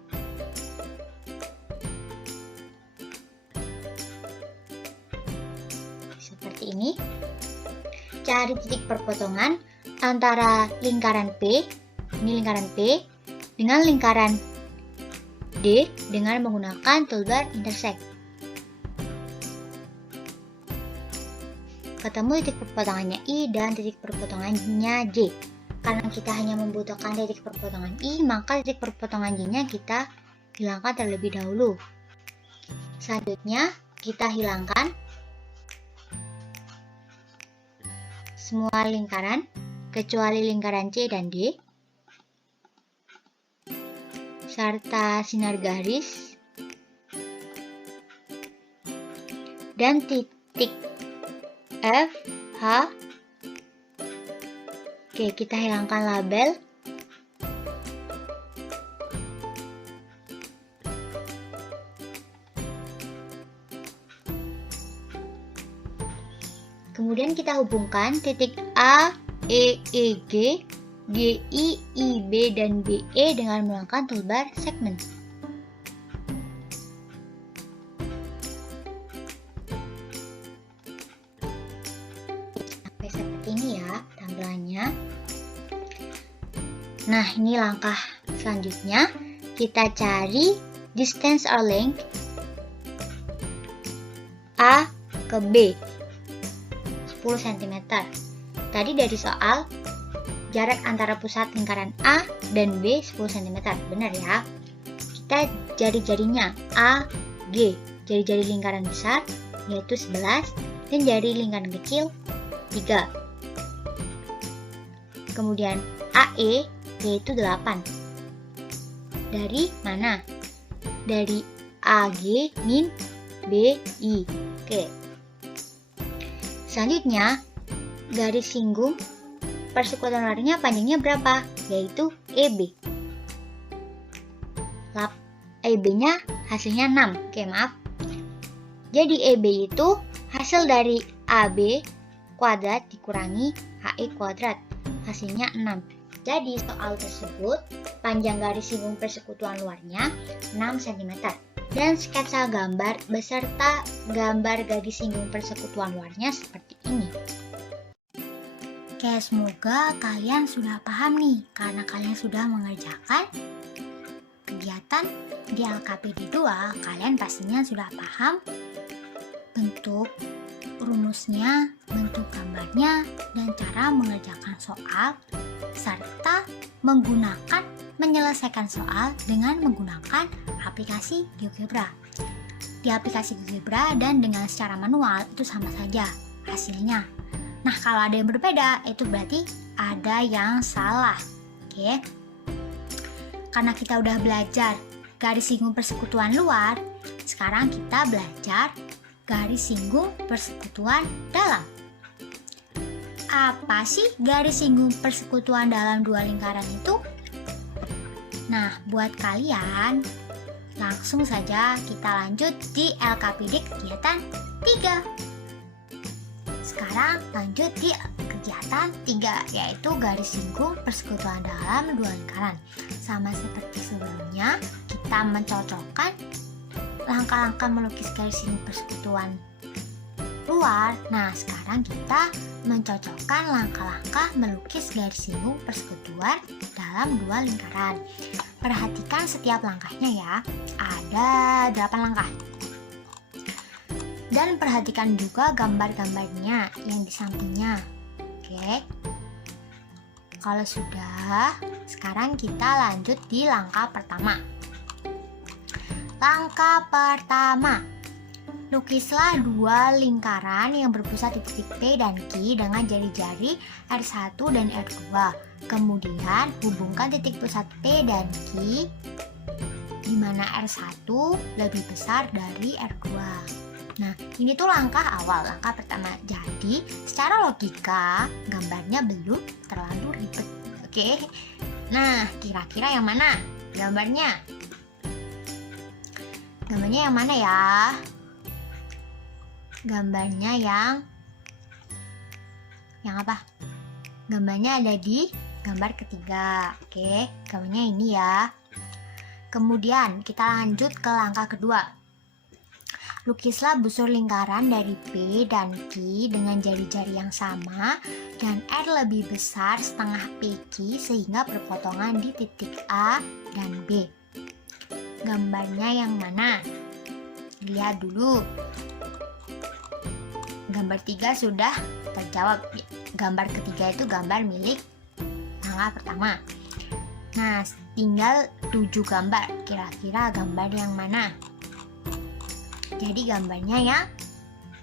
Seperti ini. Cari titik perpotongan antara lingkaran P, ini lingkaran P, dengan lingkaran D dengan menggunakan toolbar intersect. Ketemu titik perpotongannya I dan titik perpotongannya J. Karena kita hanya membutuhkan titik perpotongan I, maka titik perpotongan J-nya kita hilangkan terlebih dahulu. Selanjutnya, kita hilangkan semua lingkaran kecuali lingkaran C dan D serta sinar garis dan titik F, H. Oke, kita hilangkan label. Kemudian kita hubungkan titik A, E, G, G, I, B, dan B, E dengan menggunakan toolbar segment. Sampai seperti ini ya tampilannya. Nah, ini langkah selanjutnya. Kita cari distance or length A ke B 10 cm. Tadi dari soal jarak antara pusat lingkaran A dan B 10 cm, benar ya? Kita jari-jarinya A, G, jari-jari lingkaran besar yaitu 11 dan jari lingkaran kecil 3. Kemudian AE yaitu 8. Dari mana? Dari AG min BI. Oke. Selanjutnya, garis singgung persekutuan warnanya panjangnya berapa? Yaitu EB. EB-nya hasilnya 6. Oke, maaf. Jadi EB itu hasil dari AB kuadrat dikurangi HE kuadrat. Hasilnya 6. Jadi soal tersebut panjang garis singgung persekutuan luarnya 6 cm. Dan sketsa gambar beserta gambar garis singgung persekutuan luarnya seperti ini. Oke, semoga kalian sudah paham nih, karena kalian sudah mengerjakan kegiatan di LKPD 2, kalian pastinya sudah paham bentuk rumusnya, bentuk gambarnya, dan cara mengerjakan soal, serta menyelesaikan soal dengan menggunakan aplikasi GeoGebra. Di aplikasi GeoGebra dan dengan secara manual itu sama saja hasilnya. Nah, kalau ada yang berbeda, itu berarti ada yang salah. Oke. Karena kita udah belajar garis singgung persekutuan luar, sekarang kita belajar garis singgung persekutuan dalam. Apa sih garis singgung persekutuan dalam dua lingkaran itu? Nah, buat kalian, langsung saja kita lanjut di LKPD kegiatan 3. Sekarang lanjut di kegiatan 3, yaitu garis singgung persekutuan dalam dua lingkaran. Sama seperti sebelumnya, kita mencocokkan langkah-langkah melukis garis singgung persekutuan luar. Nah, sekarang kita mencocokkan langkah-langkah melukis garis singgung persekutuan dalam dua lingkaran. Perhatikan setiap langkahnya ya. Ada 8 langkah. Dan perhatikan juga gambar-gambarnya yang di sampingnya. Oke. Kalau sudah, sekarang kita lanjut di langkah pertama. Langkah pertama, lukislah dua lingkaran yang berpusat di titik P dan Q dengan jari-jari R1 dan R2. Kemudian hubungkan titik pusat P dan Q di mana R1 lebih besar dari R2. Nah, ini tuh langkah awal, langkah pertama. Jadi, secara logika, gambarnya belum terlalu ribet. Oke. Nah, kira-kira yang mana gambarnya? Gambarnya yang mana ya? Gambarnya yang apa? Gambarnya ada di gambar ketiga. Oke, gambarnya ini ya. Kemudian kita lanjut ke langkah kedua. Lukislah busur lingkaran dari P dan Q dengan jari-jari yang sama dan R lebih besar setengah PQ sehingga berpotongan di titik A dan B. Gambarnya yang mana? Lihat dulu. Gambar 3 sudah terjawab. Gambar ketiga itu gambar milik langkah pertama. Nah, tinggal 7 gambar. Kira-kira gambar yang mana? Jadi gambarnya yang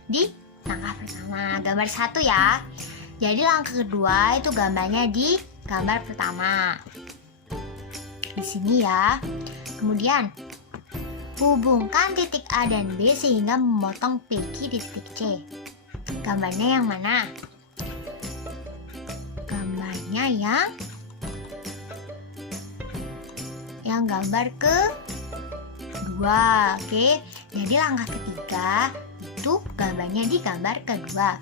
di langkah pertama. Gambar 1 ya. Jadi langkah kedua itu gambarnya di gambar pertama. Di sini ya. Kemudian hubungkan titik A dan B sehingga memotong PQ di titik C. Gambarnya yang mana? Gambarnya yang gambar kedua. Oke. Jadi langkah ketiga itu gambarnya di gambar kedua.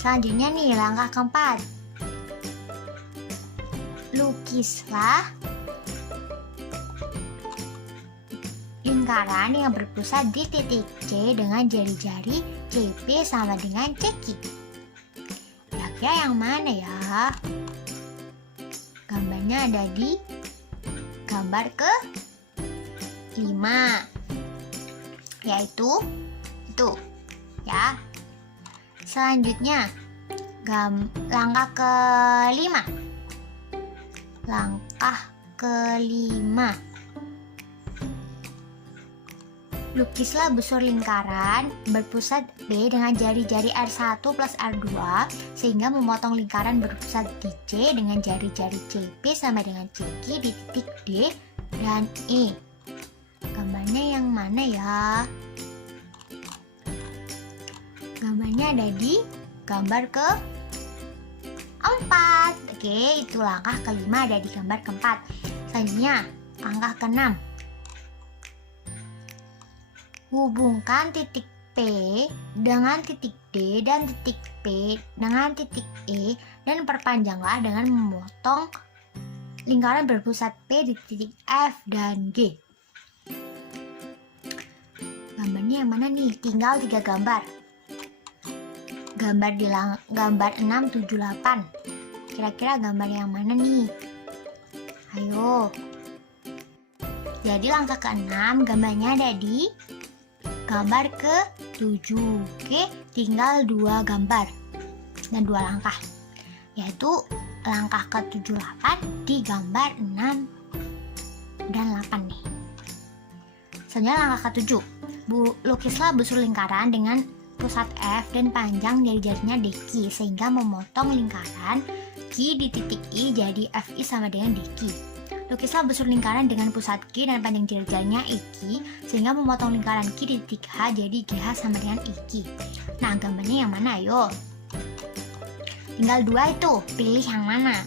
Selanjutnya nih langkah keempat. Lukislah lingkaran yang berpusat di titik C dengan jari-jari CP sama dengan CQ. Kira-kira yang mana ya? Gambarnya ada di gambar ke-5, yaitu itu ya. Selanjutnya langkah ke-5. Langkah ke-5. Lukislah busur lingkaran berpusat B dengan jari-jari R1 plus R2 sehingga memotong lingkaran berpusat di C dengan jari-jari CP sama dengan CQ di titik D dan E. Gambarnya yang mana ya? Gambarnya ada di gambar ke-4. Oke, itu langkah ke-5 ada di gambar ke-4. Selanjutnya, langkah ke-6. Hubungkan titik P dengan titik D dan titik P dengan titik E dan perpanjanglah dengan memotong lingkaran berpusat P di titik F dan G. Gambarnya yang mana nih? Tinggal 3 gambar. Gambar di gambar 6, 7, 8. Kira-kira gambar yang mana nih? Ayo. Jadi langkah ke-6 gambarnya ada di gambar 7. Oke, tinggal 2 gambar dan 2 langkah, yaitu langkah ke-78 di gambar 6 dan 8 nih. Selanjutnya langkah ke-7. Lukislah busur lingkaran dengan pusat F dan panjang jari-jarinya DQ sehingga memotong lingkaran Q di titik I jadi FI sama dengan DQ. Lukislah busur lingkaran dengan pusat Q dan panjang jari-jarinya IQ sehingga memotong lingkaran Q di titik H jadi GH sama dengan IQ. Nah, gambarnya yang mana ayo? Tinggal 2 itu, pilih yang mana?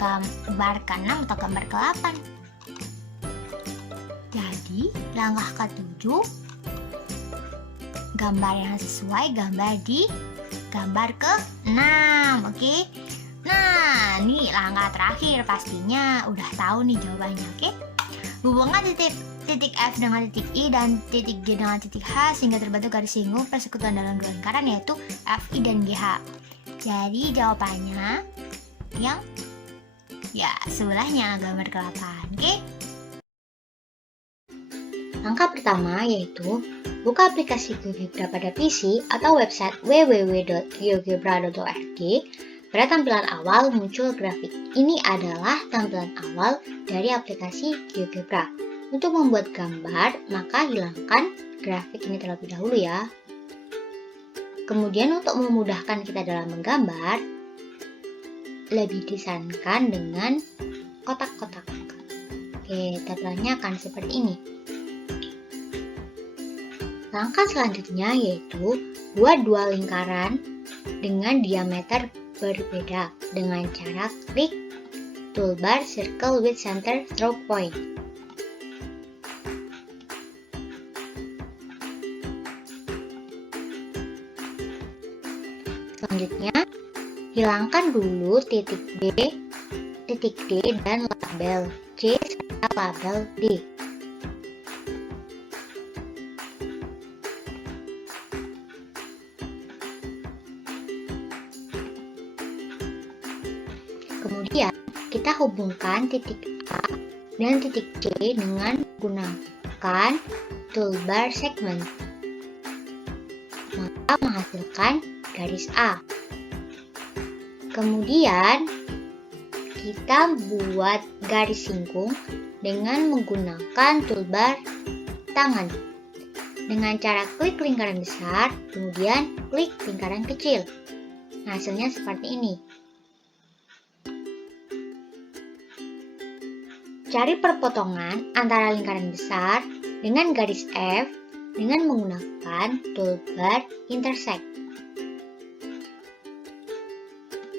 Gambar ke-6 atau gambar ke-8? Jadi, langkah ke-7, gambar yang sesuai gambar di gambar ke-6, oke? Nah, ini langkah terakhir, pastinya udah tahu nih jawabannya, oke? Hubungkan titik F dengan titik I dan titik G dengan titik H sehingga terbentuk garis singgung persekutuan dalam dua lingkaran yaitu FI dan GH. Jadi jawabannya yang sebelahnya gambar ke-8, oke? Langkah pertama yaitu buka aplikasi GeoGebra pada PC atau website www.geogebra.org. Pada tampilan awal muncul grafik. Ini adalah tampilan awal dari aplikasi GeoGebra. Untuk membuat gambar, maka hilangkan grafik ini terlebih dahulu ya. Kemudian untuk memudahkan kita dalam menggambar, lebih disarankan dengan kotak-kotak. Oke, tampilannya akan seperti ini. Langkah selanjutnya yaitu buat 2 lingkaran dengan diameter berbeda dengan cara klik toolbar Circle with Center Through Point. Selanjutnya, hilangkan dulu titik B, titik D, dan label C serta label D. Kemudian, kita hubungkan titik A dan titik C dengan menggunakan toolbar segment. Maka menghasilkan garis A. Kemudian, kita buat garis singgung dengan menggunakan toolbar tangan. Dengan cara klik lingkaran besar, kemudian klik lingkaran kecil. Nah, hasilnya seperti ini. Cari perpotongan antara lingkaran besar dengan garis F dengan menggunakan toolbar intersect.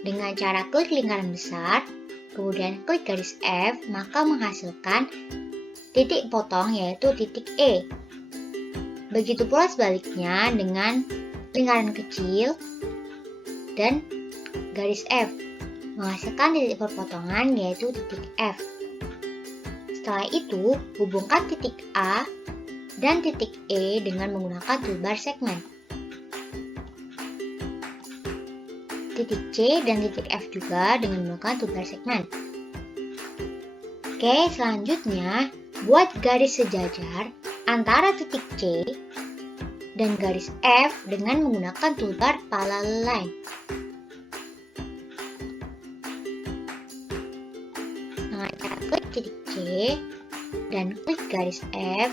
Dengan cara klik lingkaran besar, kemudian klik garis F, maka menghasilkan titik potong yaitu titik E. Begitu pula sebaliknya dengan lingkaran kecil dan garis F, menghasilkan titik perpotongan yaitu titik F. Setelah itu, hubungkan titik A dan titik E dengan menggunakan toolbar segment. Titik C dan titik F juga dengan menggunakan toolbar segment. Oke, selanjutnya buat garis sejajar antara titik C dan garis F dengan menggunakan toolbar parallel line. Dengan cara klik titik C dan klik garis F,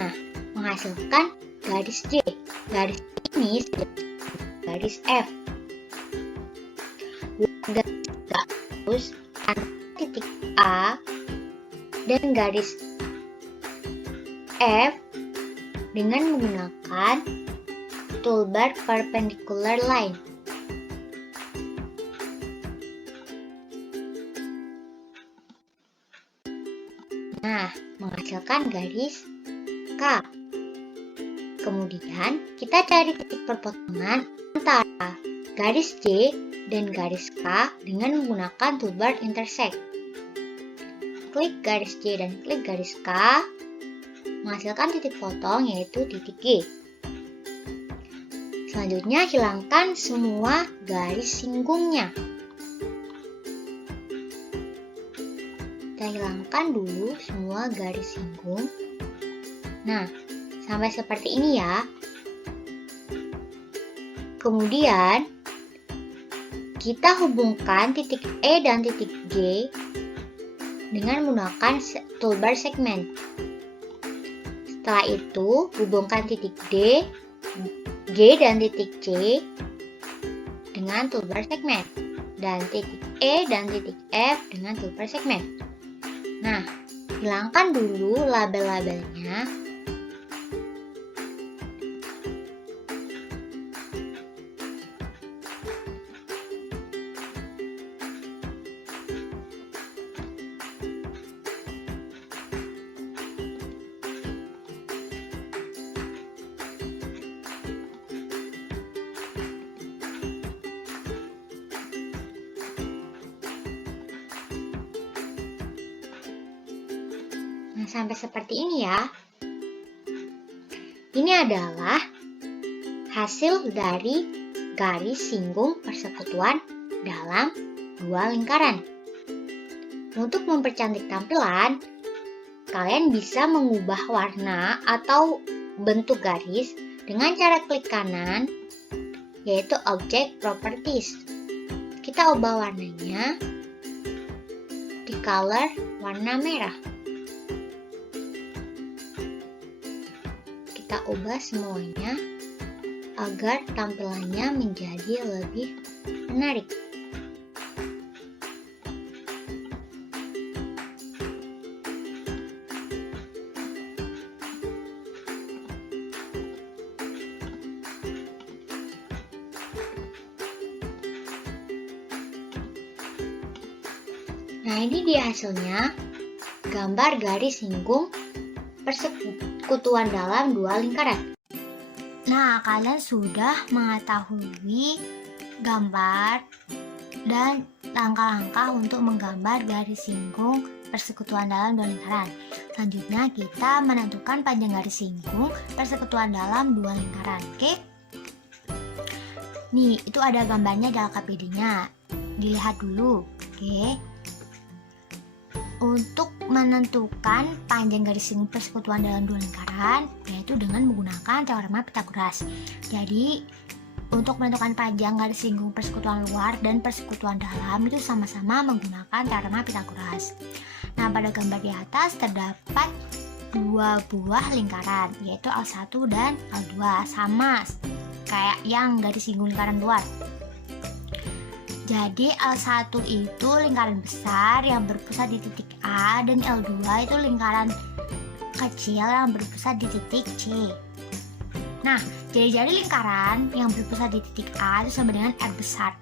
nah, menghasilkan garis J. Garis ini garis F. Garis gabus antara titik A dan garis F dengan menggunakan toolbar perpendicular line. Nah, menghasilkan garis K. Kemudian, kita cari titik perpotongan antara garis J dan garis K dengan menggunakan toolbar intersect. Klik garis J dan klik garis K, menghasilkan titik potong yaitu titik G. Selanjutnya, hilangkan semua garis singgungnya. Kita hilangkan dulu semua garis singgung. Nah, sampai seperti ini ya. Kemudian, kita hubungkan titik E dan titik G dengan menggunakan toolbar segmen. Setelah itu, hubungkan titik D, G dan titik C dengan toolbar segmen. Dan titik E dan titik F dengan toolbar segmen. Nah, hilangkan dulu label-labelnya. Nah, sampai seperti ini ya. Ini adalah hasil dari garis singgung persekutuan dalam dua lingkaran. Untuk mempercantik tampilan, kalian bisa mengubah warna atau bentuk garis dengan cara klik kanan, yaitu Object Properties. Kita ubah warnanya di color warna merah. Kita ubah semuanya agar tampilannya menjadi lebih menarik. Nah, ini dia hasilnya, gambar garis singgung persekutuan dalam dua lingkaran. Nah, kalian sudah mengetahui gambar dan langkah-langkah untuk menggambar garis singgung persekutuan dalam dua lingkaran. Selanjutnya kita menentukan panjang garis singgung persekutuan dalam dua lingkaran. Oke? Nih, itu ada gambarnya dalam KPD-nya. Dilihat dulu. Oke? Untuk menentukan panjang garis singgung persekutuan dalam dua lingkaran, yaitu dengan menggunakan teorema Pythagoras. Jadi, untuk menentukan panjang garis singgung persekutuan luar dan persekutuan dalam itu sama-sama menggunakan teorema Pythagoras. Nah, pada gambar di atas terdapat dua buah lingkaran, yaitu L1 dan L2, sama kayak yang garis singgung lingkaran luar. Jadi L1 itu lingkaran besar yang berpusat di titik A, dan L2 itu lingkaran kecil yang berpusat di titik C. Nah, jari-jari lingkaran yang berpusat di titik A itu sama dengan R besar.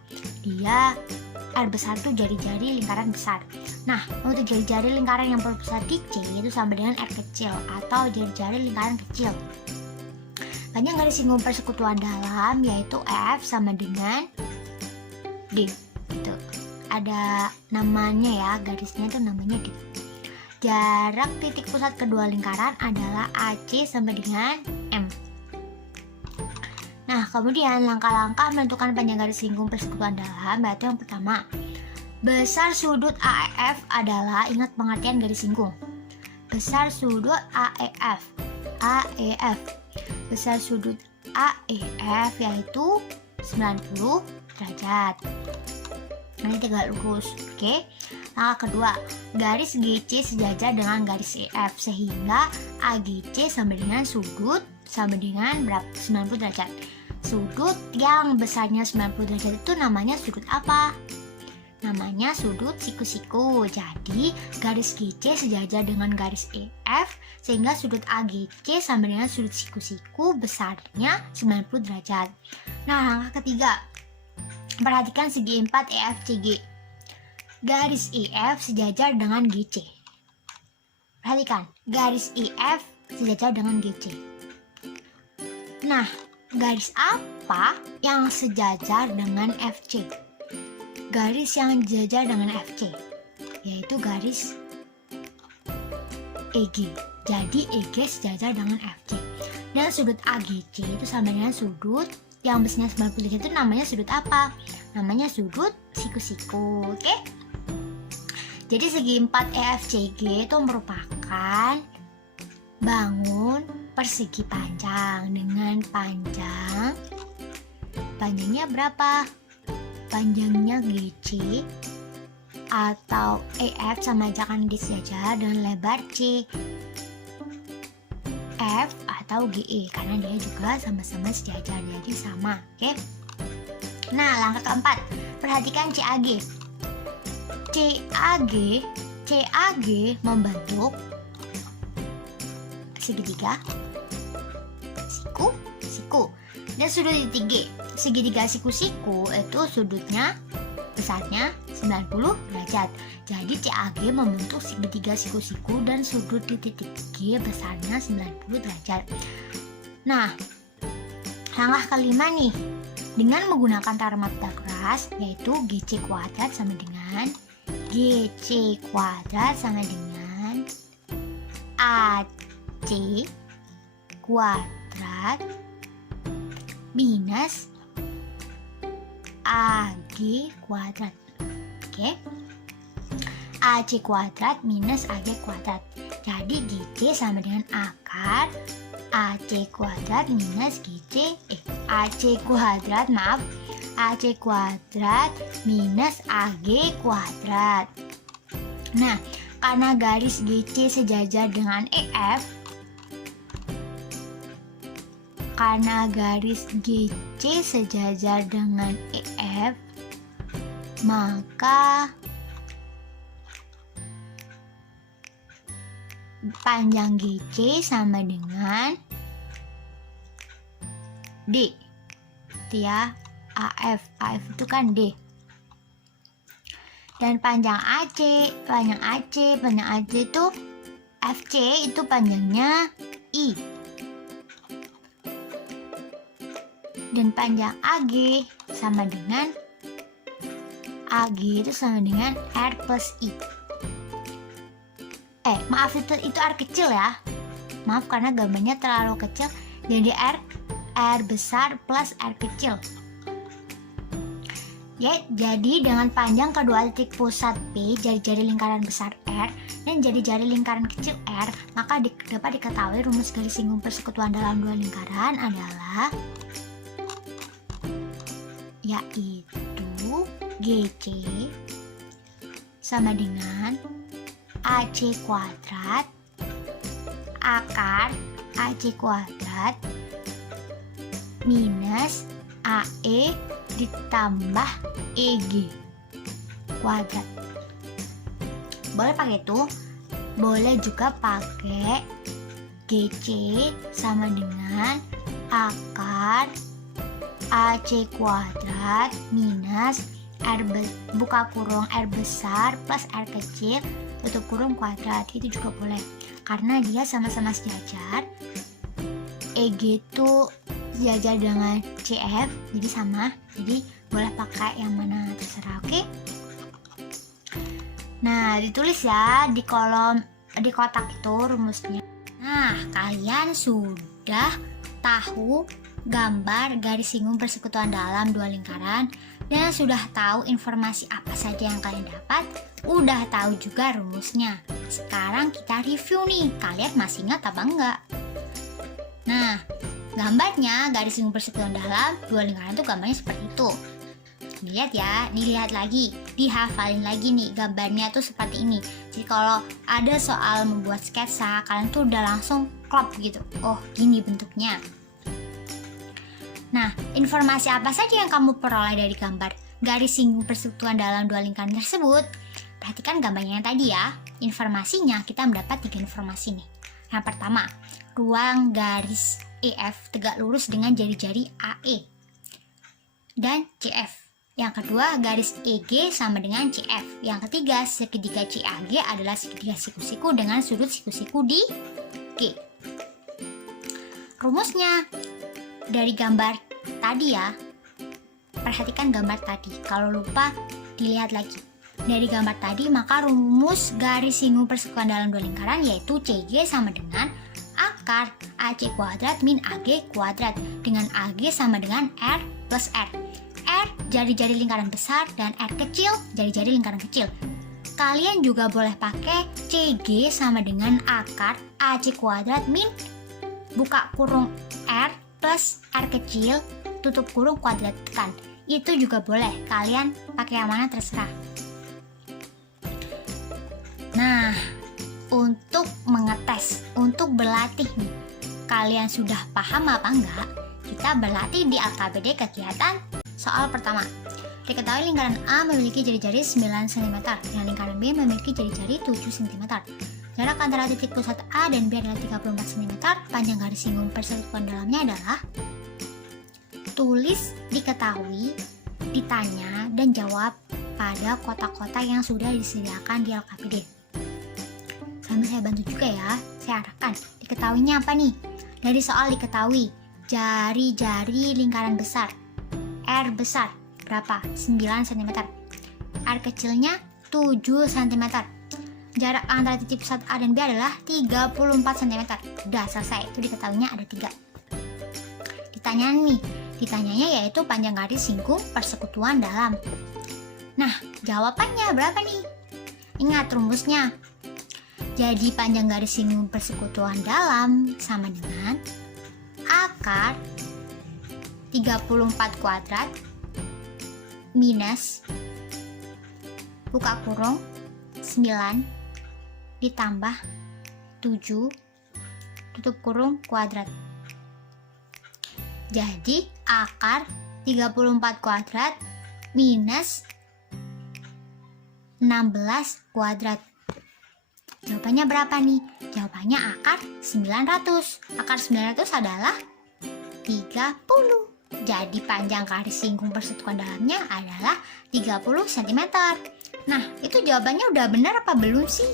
R besar itu jari-jari lingkaran besar. Nah, untuk jari-jari lingkaran yang berpusat di C itu sama dengan R kecil atau jari-jari lingkaran kecil. Panjang garis singgung persekutuan dalam yaitu F sama dengan D. Itu ada namanya ya, garisnya itu namanya D. Jarak titik pusat kedua lingkaran adalah AC sama dengan M. Nah, kemudian langkah-langkah menentukan panjang garis singgung persekutuan dalam, yaitu yang pertama, besar sudut AEF adalah, ingat pengertian garis singgung, besar sudut AEF, besar sudut AEF yaitu 90 derajat. Ini tegak lurus. Oke. Langkah kedua, garis GC sejajar dengan garis EF sehingga AGC sama dengan sudut sama dengan 90 derajat. Sudut yang besarnya 90 derajat itu namanya sudut apa? Namanya sudut siku-siku. Jadi garis GC sejajar dengan garis EF sehingga sudut AGC sama dengan sudut siku-siku besarnya 90 derajat. Nah, langkah ketiga, perhatikan segi 4 EFCG. Garis EF sejajar dengan GC. Perhatikan, garis EF sejajar dengan GC. Nah, garis apa yang sejajar dengan FC? Garis yang sejajar dengan FC, yaitu garis EG. Jadi EG sejajar dengan FC. Dan sudut AGC itu sama dengan sudut yang besarnya 90 derajat itu namanya sudut apa? Namanya sudut siku-siku. Oke? Jadi segi 4 EFCG itu merupakan bangun persegi panjang dengan panjang panjangnya berapa? Panjangnya GC atau EF sama aja kan disejajar dengan lebar C. F atau GE karena dia juga sama-sama sejajar, jadi sama, oke? Nah, langkah keempat, perhatikan CAG. CAG membentuk segitiga, siku, dan sudut titik G. Segitiga siku-siku itu sudutnya besarnya 90 derajat. Jadi CAG membentuk segitiga siku-siku dan sudut di titik G besarnya 90 derajat. Nah, langkah kelima nih, dengan menggunakan taruh keras, yaitu GC kuadrat sama dengan AC kuadrat minus AG kuadrat. Oke. AC kuadrat minus AG kuadrat. Jadi GC sama dengan akar AC kuadrat minus AC kuadrat minus AG kuadrat. Nah, karena garis GC sejajar dengan EF, maka panjang GC sama dengan D. Ya, AF itu kan D. Dan panjang AC itu FC itu panjangnya I. Dan panjang AG sama dengan R plus I. Maaf, itu R kecil ya. Maaf karena gambarnya terlalu kecil. Jadi R besar plus R kecil. Ya, jadi dengan panjang kedua titik pusat P jari-jari lingkaran besar R dan jari-jari lingkaran kecil R, maka dapat diketahui rumus garis singgung persekutuan dalam dua lingkaran adalah yaitu GC sama dengan AC kuadrat akar AC kuadrat minus AE ditambah EG kuadrat. Boleh pakai itu, boleh juga pakai GC sama dengan akar AC kuadrat minus buka kurung R besar plus R kecil tutup kurung kuadrat, itu juga boleh karena dia sama-sama sejajar. EG itu sejajar dengan CF, jadi sama, jadi boleh pakai yang mana terserah, oke? Nah, ditulis ya di kotak itu rumusnya. Nah, kalian sudah tahu gambar garis singgung persekutuan dalam dua lingkaran dan sudah tahu informasi apa saja yang kalian dapat, udah tahu juga rumusnya. Sekarang kita review nih, kalian masih ingat apa enggak? Nah, gambarnya garis singgung persekutuan dalam dua lingkaran tuh gambarnya seperti itu. Dilihat ya, dilihat lagi, dihafalin lagi nih gambarnya tuh seperti ini. Jadi kalau ada soal membuat sketsa, kalian tuh udah langsung klop gitu. Oh, gini bentuknya. Nah, informasi apa saja yang kamu peroleh dari gambar garis singgung persekutuan dalam dua lingkaran tersebut? Perhatikan gambarnya yang tadi ya. Informasinya kita mendapat 3 informasi nih. Yang pertama, ruang garis EF tegak lurus dengan jari-jari AE dan CF. Yang kedua, garis EG sama dengan CF. Yang ketiga, segitiga CAG adalah segitiga siku-siku dengan sudut siku-siku di G. Rumusnya dari gambar tadi ya. Perhatikan gambar tadi. Kalau lupa, dilihat lagi. Dari gambar tadi, maka rumus garis singgung persekutuan dalam dua lingkaran yaitu CG sama dengan akar AC kuadrat min AG kuadrat, dengan AG sama dengan R plus R. R jari-jari lingkaran besar dan R kecil jari-jari lingkaran kecil. Kalian juga boleh pakai CG sama dengan akar AC kuadrat min buka kurung R plus R kecil tutup kurung kuadrat tekan. Itu juga boleh, kalian pakai yang mana terserah. Nah, untuk mengetes, untuk berlatih nih, kalian sudah paham apa enggak? Kita berlatih di LKPD kegiatan soal pertama. Diketahui lingkaran A memiliki jari-jari 9 cm dan lingkaran B memiliki jari-jari 7 cm. Jarak antara titik pusat A dan B adalah 34 cm. Panjang garis singgung persekutuan dalamnya adalah. Tulis diketahui, ditanya, dan jawab pada kotak-kotak yang sudah disediakan di LKPD. Sambil saya bantu juga ya, saya arahkan. Diketahuinya apa nih? Dari soal diketahui, jari-jari lingkaran besar. R besar, berapa? 9 cm. R kecilnya 7 cm. Jarak antara titik pusat A dan B adalah 34 cm. Udah selesai, itu diketahuinya ada 3. Ditanyanya yaitu panjang garis singgung persekutuan dalam. Nah, jawabannya berapa nih? Ingat rumusnya. Jadi panjang garis singgung persekutuan dalam sama dengan akar 34 kuadrat minus buka kurung 9 ditambah 7 tutup kurung kuadrat. Jadi akar 34 kuadrat minus 16 kuadrat. Jawabannya berapa nih? Jawabannya akar 900. Akar 900 adalah 30. Jadi panjang garis singgung persekutuan dalamnya adalah 30 cm. Nah, itu jawabannya udah benar apa belum sih?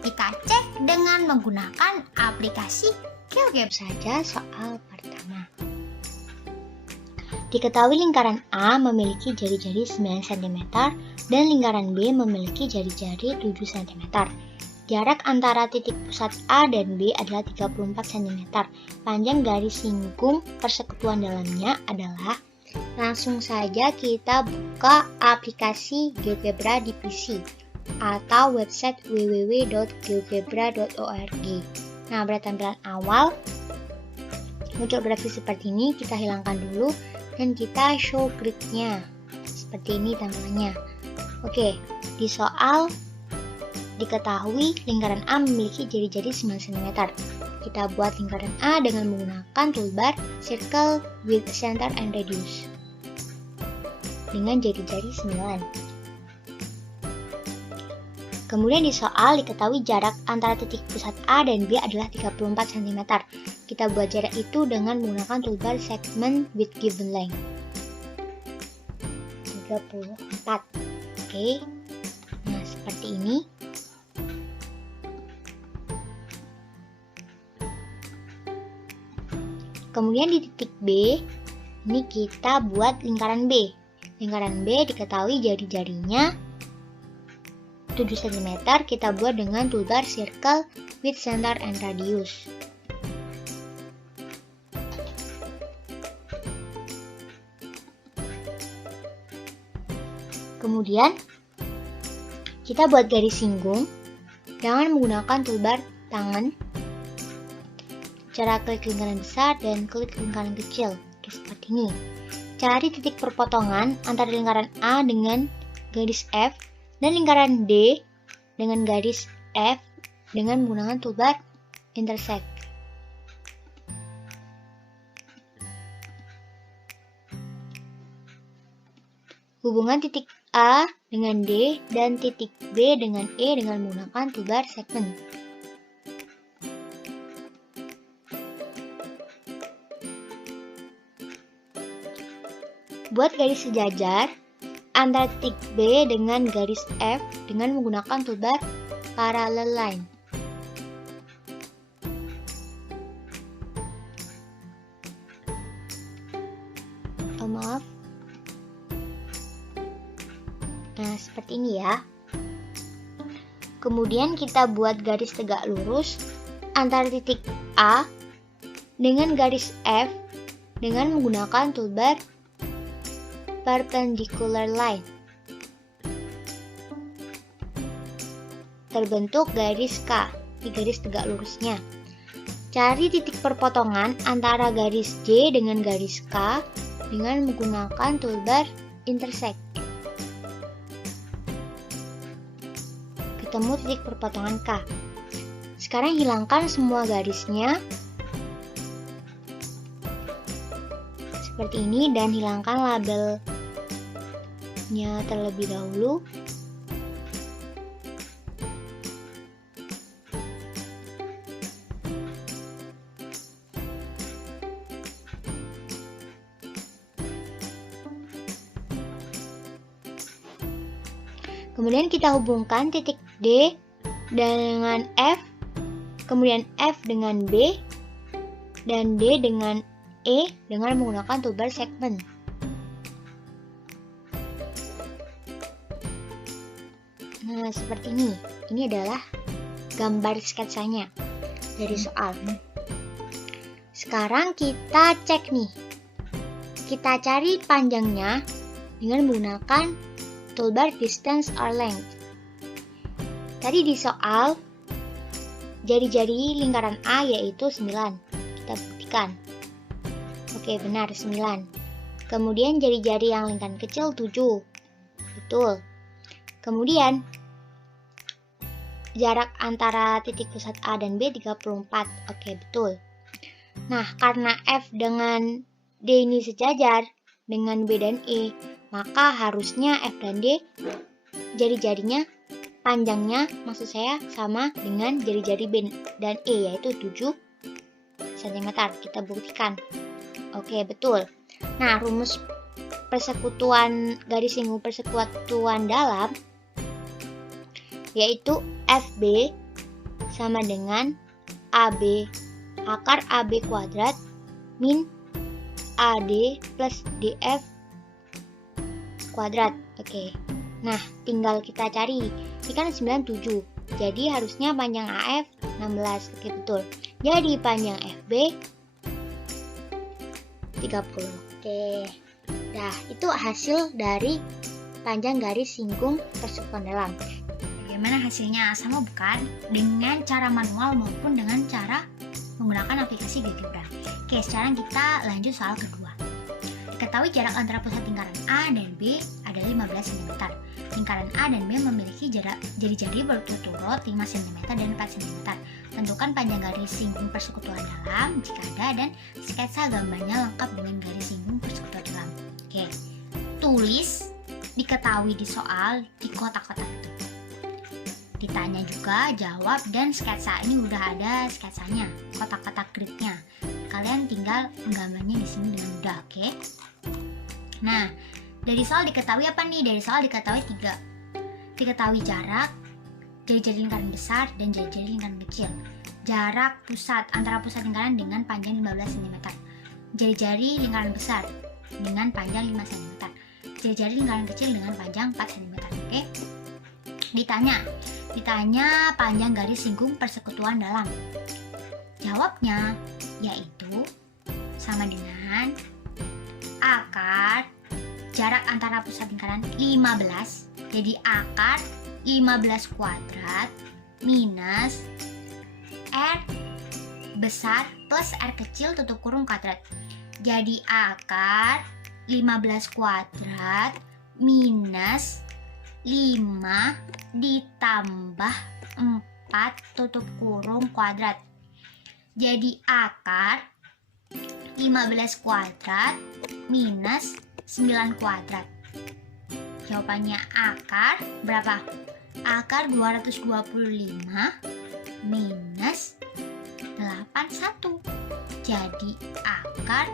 Kita cek dengan menggunakan aplikasi GeoGebra saja soal pertama. Diketahui lingkaran A memiliki jari-jari 9 cm dan lingkaran B memiliki jari-jari 7 cm. Jarak antara titik pusat A dan B adalah 34 cm. Panjang garis singgung persekutuan dalamnya adalah. Langsung saja kita buka aplikasi GeoGebra di PC atau website www.geogebra.org. Nah, pada tampilan awal muncul grafis seperti ini, kita hilangkan dulu dan kita show gridnya. Seperti ini tampilannya. Oke, di soal diketahui lingkaran A memiliki jari-jari 9 cm. Kita buat lingkaran A dengan menggunakan toolbar Circle with Center and Radius dengan jari-jari 9. Kemudian di soal diketahui jarak antara titik pusat A dan B adalah 34 cm. Kita buat jarak itu dengan menggunakan toolbar Segment with Given Length 34. Oke. Nah, seperti ini. Kemudian di titik B, ini kita buat lingkaran B. Lingkaran B diketahui jari-jarinya 7 cm, kita buat dengan toolbar Circle with Center and Radius. Kemudian, kita buat garis singgung dengan menggunakan toolbar tangan. Cara klik lingkaran besar dan klik lingkaran kecil. Oke, seperti ini. Cari titik perpotongan antara lingkaran A dengan garis F dan lingkaran D dengan garis F dengan menggunakan toolbar intersect. Hubungan titik A dengan D dan titik B dengan E dengan menggunakan toolbar segment. Buat garis sejajar antara titik B dengan garis F dengan menggunakan toolbar parallel line. Maaf. Nah, seperti ini ya. Kemudian kita buat garis tegak lurus antara titik A dengan garis F dengan menggunakan toolbar perpendicular line. Terbentuk garis K di garis tegak lurusnya. Cari titik perpotongan antara garis J dengan garis K dengan menggunakan toolbar intersect. Ketemu titik perpotongan K. Sekarang hilangkan semua garisnya seperti ini dan hilangkan labelnya terlebih dahulu. Kemudian kita hubungkan titik D dengan F, kemudian F dengan B, dan D dengan E dengan menggunakan toolbar segment. Nah, seperti ini. Ini adalah gambar sketsanya dari soal. Sekarang kita cek nih. Kita cari panjangnya dengan menggunakan toolbar distance or length. Tadi di soal jari-jari lingkaran A yaitu 9. Kita buktikan. Oke, benar 9. Kemudian jari-jari yang lingkaran kecil 7. Betul. Kemudian jarak antara titik pusat A dan B 34. Oke, betul. Nah, karena F dengan D ini sejajar dengan B dan E, maka harusnya F dan D jari-jarinya panjangnya maksud saya sama dengan jari-jari B dan E yaitu 7 cm. Kita buktikan. Oke, betul. Nah, rumus persekutuan garis singgung persekutuan dalam yaitu FB sama dengan AB akar AB kuadrat min AD plus DF kuadrat. Oke. Nah, tinggal kita cari. Ini kan 97. Jadi harusnya panjang AF 16. Oke, betul. Jadi panjang FB 30. Oke. Nah, itu hasil dari panjang garis singgung persekutuan dalam. Bagaimana hasilnya? Sama bukan? Dengan cara manual maupun dengan cara menggunakan aplikasi GeoGebra. Oke, sekarang kita lanjut soal kedua. Diketahui jarak antara pusat lingkaran A dan B adalah 15 cm. Lingkaran A dan B memiliki jari-jari berturut-turut 5 cm dan 4 cm. Tentukan panjang garis singgung persekutuan dalam jika ada dan sketsa gambarnya lengkap dengan garis singgung persekutuan dalam. Oke, tulis diketahui di soal di kotak-kotak itu. Ditanya juga, jawab, dan sketsa. Ini udah ada sketsanya, kotak-kotak gridnya. Kalian tinggal menggambarnya di sini dengan mudah, oke? Nah, dari soal diketahui apa nih? Dari soal diketahui 3. Diketahui jarak, jari-jari lingkaran besar, dan jari-jari lingkaran kecil. Jarak pusat antara pusat lingkaran dengan panjang 15 cm. Jari-jari lingkaran besar dengan panjang 5 cm. Jari-jari lingkaran kecil dengan panjang 4 cm, oke? Ditanya panjang garis singgung persekutuan dalam. Jawabnya yaitu sama dengan akar jarak antara pusat lingkaran 15. Jadi akar 15 kuadrat minus R besar plus R kecil tutup kurung kuadrat. Jadi akar 15 kuadrat minus 5 ditambah 4 tutup kurung kuadrat. Jadi akar 15 kuadrat minus 9 kuadrat. Jawabannya akar berapa? Akar 225 minus 81. Jadi akar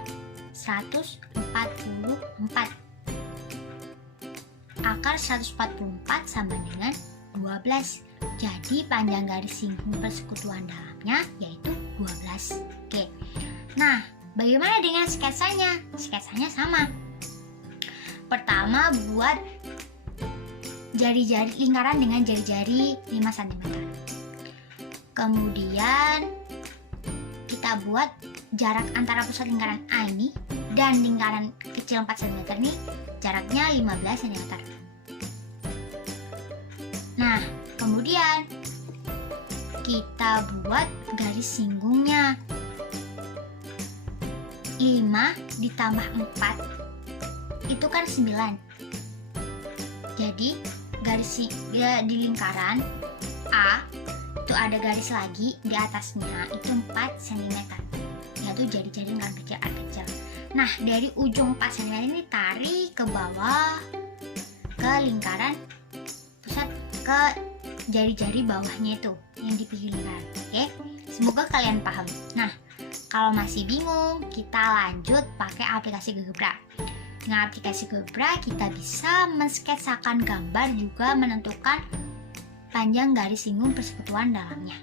144. Akar 144 sama dengan 12. Jadi panjang garis singgung persekutuan dalamnya yaitu 12. Oke. Nah, bagaimana dengan sketsanya? Sketsanya sama. Pertama, buat jari-jari lingkaran dengan jari-jari 5 cm. Kemudian kita buat jarak antara pusat lingkaran A ini dan lingkaran kecil 4 cm ini jaraknya 15 cm. Nah, kemudian kita buat garis singgungnya. 5 ditambah 4 itu kan 9. Jadi di lingkaran A itu ada garis lagi di atasnya itu 4 cm, yaitu jari-jari lingkaran kecil. Nah, dari ujung 4 cm ini tarik ke bawah ke lingkaran pusat, ke jari-jari bawahnya itu yang di pinggir lingkaran. Oke, semoga kalian paham. Nah, kalau masih bingung, kita lanjut pakai aplikasi GeoGebra. Dengan aplikasi GeoGebra, kita bisa mensketsakan gambar, juga menentukan panjang garis singgung persekutuan dalamnya.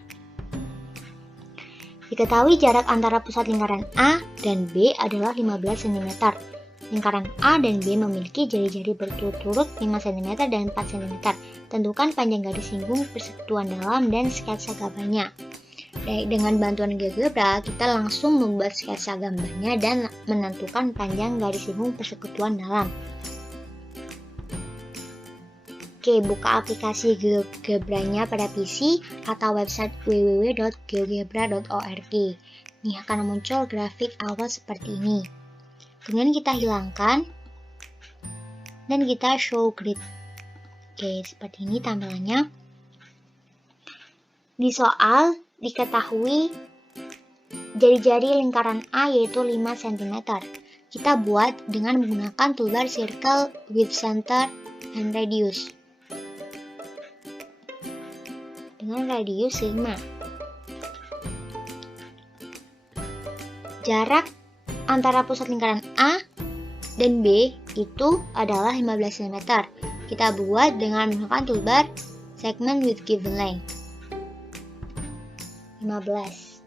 Diketahui jarak antara pusat lingkaran A dan B adalah 15 cm. Lingkaran A dan B memiliki jari-jari berturut-turut 5 cm dan 4 cm. Tentukan panjang garis singgung persekutuan dalam dan sketsa gambarnya. Dengan bantuan GeoGebra, kita langsung membuat sketsa gambarnya dan menentukan panjang garis singgung persekutuan dalam. Oke, buka aplikasi GeoGebra-nya pada PC atau website www.geogebra.org. Ini akan muncul grafik awal seperti ini. Kemudian kita hilangkan dan kita show grid. Oke, seperti ini tampilannya. Di soal diketahui jari-jari lingkaran A yaitu 5 cm. Kita buat dengan menggunakan toolbar Circle with Center and Radius. Dengan radius 5. Jarak antara pusat lingkaran A dan B itu adalah 15 cm. Kita buat dengan menggunakan toolbar Segment with Given Length. 15.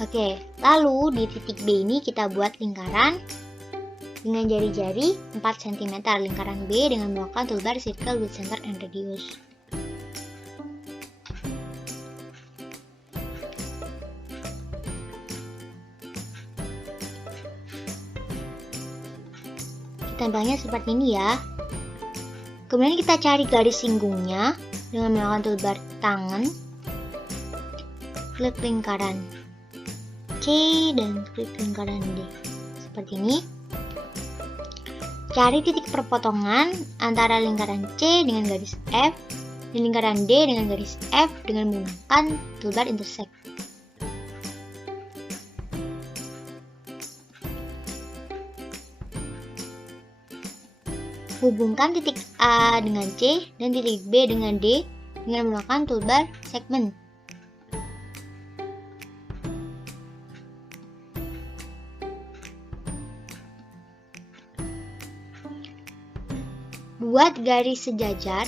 Oke, lalu di titik B ini kita buat lingkaran dengan jari-jari 4 cm, lingkaran B dengan menggunakan toolbar Circle with Center and Radius. Tampilnya seperti ini ya. Kemudian kita cari garis singgungnya dengan menggunakan toolbar tangan. Klik lingkaran C dan klik lingkaran D. Seperti ini. Cari titik perpotongan antara lingkaran C dengan garis F dan lingkaran D dengan garis F dengan menggunakan toolbar intersect. Hubungkan titik A dengan C dan titik B dengan D dengan menggunakan toolbar segment. Buat garis sejajar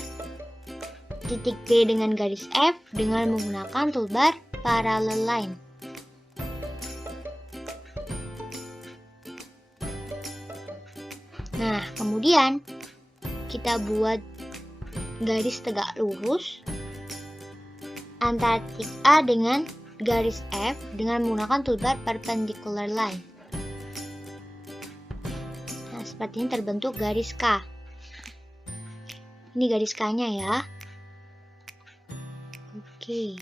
titik B dengan garis F dengan menggunakan toolbar parallel line. Nah, kemudian kita buat garis tegak lurus antara titik A dengan garis F dengan menggunakan toolbar perpendicular line. Nah, seperti ini terbentuk garis K. Ini garis K-nya ya. Oke.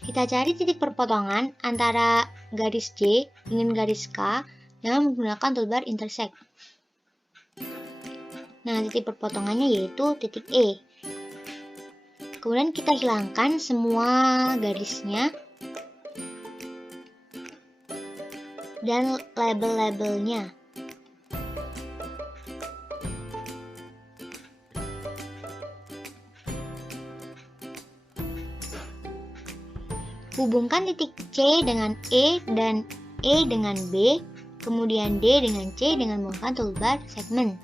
Kita cari titik perpotongan antara garis J dengan garis K dengan menggunakan toolbar intersect. Nah, titik perpotongannya yaitu titik E. Kemudian kita hilangkan semua garisnya dan label-labelnya. Hubungkan titik C dengan E dan E dengan B, kemudian D dengan C dengan menggunakan toolbar segment.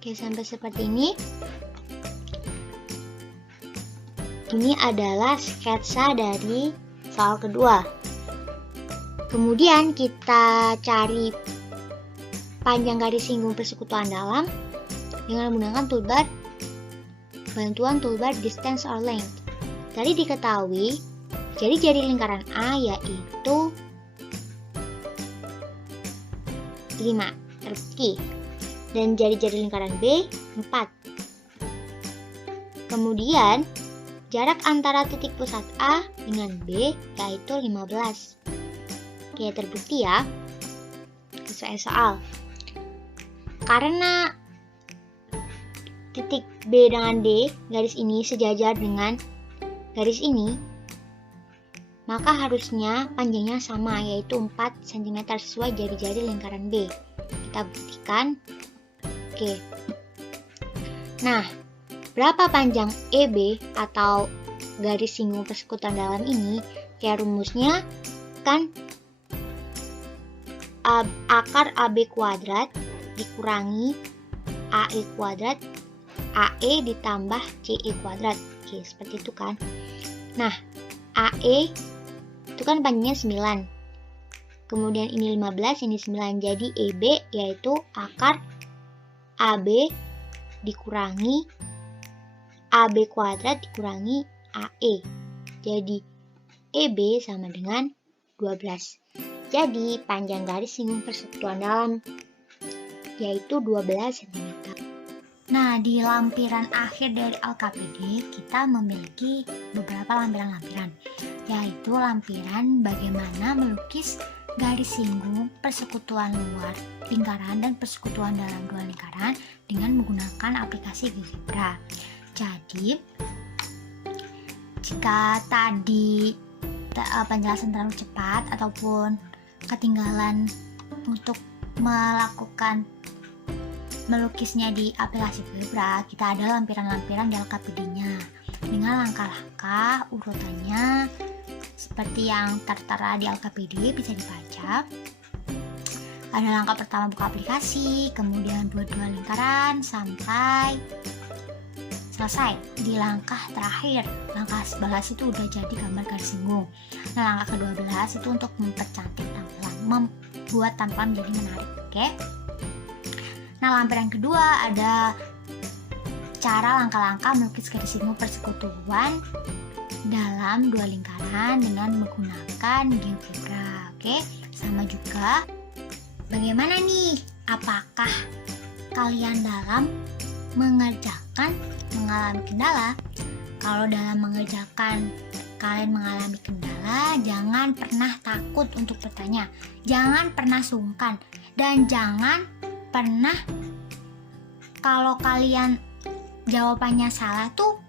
Oke, sampai seperti ini. Ini adalah sketsa dari soal kedua. Kemudian kita cari panjang garis singgung persekutuan dalam dengan menggunakan toolbar distance or length. Tadi diketahui jari-jari lingkaran A yaitu 5, terbukti. Dan jari-jari lingkaran B 4. Kemudian, jarak antara titik pusat A dengan B yaitu 15. Oke, terbukti ya. Sesuai soal. Karena titik B dengan D, garis ini sejajar dengan garis ini, maka harusnya panjangnya sama, yaitu 4 cm sesuai jari-jari lingkaran B. Kita buktikan. Oke. Nah, berapa panjang EB atau garis singgung persekutuan dalam ini? Ya, rumusnya kan akar AB kuadrat dikurangi AE kuadrat AE ditambah CE kuadrat. Oke, seperti itu kan. Nah, AE itu kan panjangnya 9. Kemudian ini 15, ini 9. Jadi EB yaitu akar AB dikurangi AB kuadrat dikurangi AE. Jadi EB sama dengan 12. Jadi panjang garis singgung persekutuan dalam yaitu 12 cm. Nah, di lampiran akhir dari LKPD kita memiliki beberapa lampiran-lampiran, yaitu lampiran bagaimana melukis garis singgung persekutuan luar lingkaran dan persekutuan dalam dua lingkaran dengan menggunakan aplikasi GeoGebra. Jadi, jika tadi penjelasan terlalu cepat ataupun ketinggalan untuk melakukan melukisnya di aplikasi GeoGebra, kita ada lampiran-lampiran di LKPD-nya dengan langkah-langkah urutannya seperti yang tertera di LKPD, bisa dibaca. Ada langkah pertama buka aplikasi, kemudian dua-dua lingkaran sampai selesai. Di langkah terakhir, langkah 11 itu udah jadi gambar garis singgung. Nah, langkah ke-12 itu untuk mempercantik tampilan, membuat tampilan menjadi menarik. Oke. Nah, lampiran kedua ada cara langkah-langkah melukis garis singgung persekutuan dalam dua lingkaran dengan menggunakan GeoGebra. Oke, sama juga. Bagaimana nih? Apakah kalian dalam mengerjakan mengalami kendala? Kalau dalam mengerjakan kalian mengalami kendala, jangan pernah takut untuk bertanya. Jangan pernah sungkan dan jangan pernah kalau kalian jawabannya salah tuh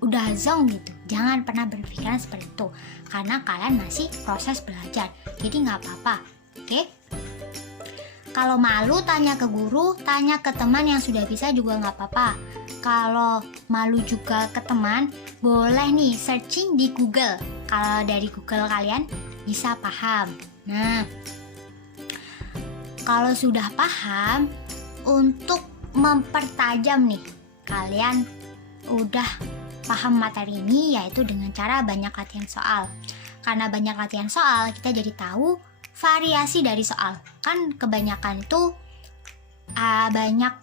udah zonk gitu. Jangan pernah berpikiran seperti itu karena kalian masih proses belajar. Jadi nggak apa-apa. Oke? Kalau malu tanya ke guru, tanya ke teman yang sudah bisa juga nggak apa-apa. Kalau malu juga ke teman, boleh nih searching di Google. Kalau dari Google kalian bisa paham. Nah, kalau sudah paham, untuk mempertajam nih, kalian udah paham materi ini yaitu dengan cara banyak latihan soal. Karena banyak latihan soal, kita jadi tahu variasi dari soal. Kan kebanyakan itu banyak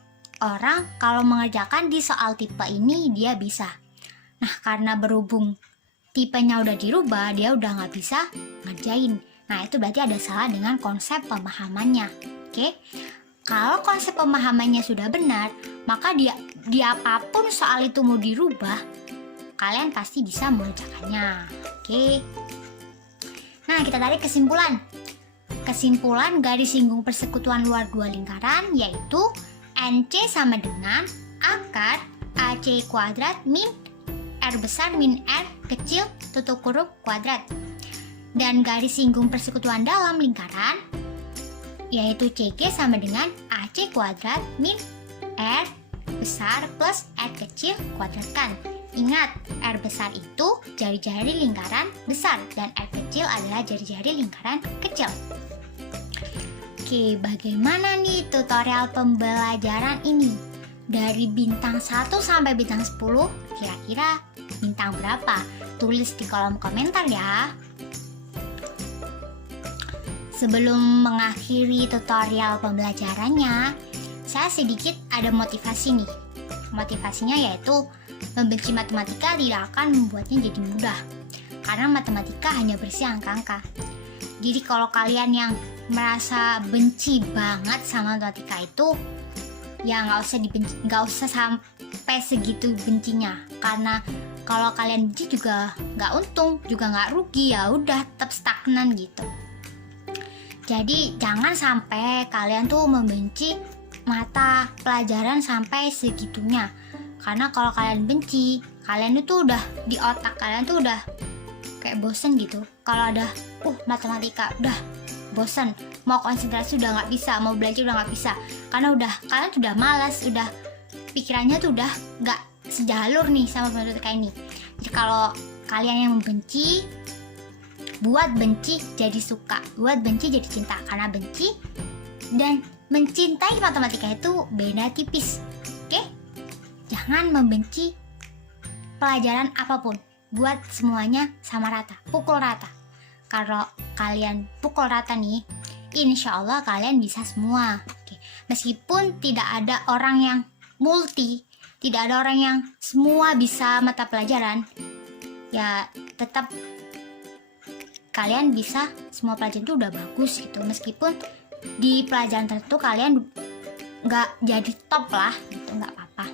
orang kalau mengerjakan di soal tipe ini dia bisa. Nah, karena berhubung tipenya udah dirubah, dia udah nggak bisa ngerjain. Nah, itu berarti ada salah dengan konsep pemahamannya. Oke? Kalau konsep pemahamannya sudah benar, maka di apapun soal itu mau dirubah, kalian pasti bisa mengerjakannya. Oke? Nah, kita tarik kesimpulan. Kesimpulan garis singgung persekutuan luar dua lingkaran yaitu NC sama dengan akar AC kuadrat min R besar min R kecil tutup kurung kuadrat. Dan garis singgung persekutuan dalam lingkaran yaitu CG sama dengan AC kuadrat min R besar plus R kecil kuadratkan. Ingat, R besar itu jari-jari lingkaran besar dan R kecil adalah jari-jari lingkaran kecil. Oke, bagaimana nih tutorial pembelajaran ini? Dari bintang 1 sampai bintang 10, kira-kira bintang berapa? Tulis di kolom komentar ya. Sebelum mengakhiri tutorial pembelajarannya, saya sedikit ada motivasi nih. Motivasinya yaitu membenci matematika tidak akan membuatnya jadi mudah. karena matematika hanya berisi angka-angka. Jadi kalau kalian yang merasa benci banget sama matematika itu, ya nggak usah sampai segitu bencinya, karena kalau kalian benci juga nggak untung, juga nggak rugi, ya udah tetap stagnan gitu. Jadi jangan sampai kalian tuh membenci mata pelajaran sampai segitunya, karena kalau kalian benci, kalian itu udah di otak kalian tuh udah kayak bosen gitu. Kalau ada matematika udah bosen, mau konsentrasi udah nggak bisa, mau belajar udah nggak bisa, karena kalian udah malas, udah pikirannya tuh udah nggak sejalur nih sama matematika ini. Jadi kalau kalian yang membenci, buat benci jadi suka, buat benci jadi cinta, karena benci dan mencintai matematika itu beda tipis. Oke? Jangan membenci pelajaran apapun, buat semuanya sama rata, pukul rata. Kalau kalian pukul rata nih, insya Allah kalian bisa semua. Oke. Meskipun tidak ada orang yang multi, tidak ada orang yang semua bisa mata pelajaran, ya tetap kalian bisa semua pelajaran itu udah bagus gitu. Meskipun di pelajaran tertentu kalian nggak jadi top lah gitu, nggak apa-apa.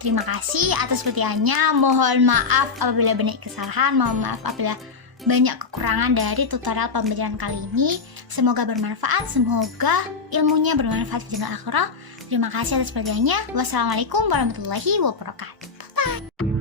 Terima kasih atas perhatiannya. Mohon maaf apabila banyak kesalahan, mohon maaf apabila banyak kekurangan dari tutorial pembelajaran kali ini. Semoga bermanfaat, semoga ilmunya bermanfaat di dunia akhirat. Terima kasih atas perhatiannya. Wassalamualaikum warahmatullahi wabarakatuh. Bye.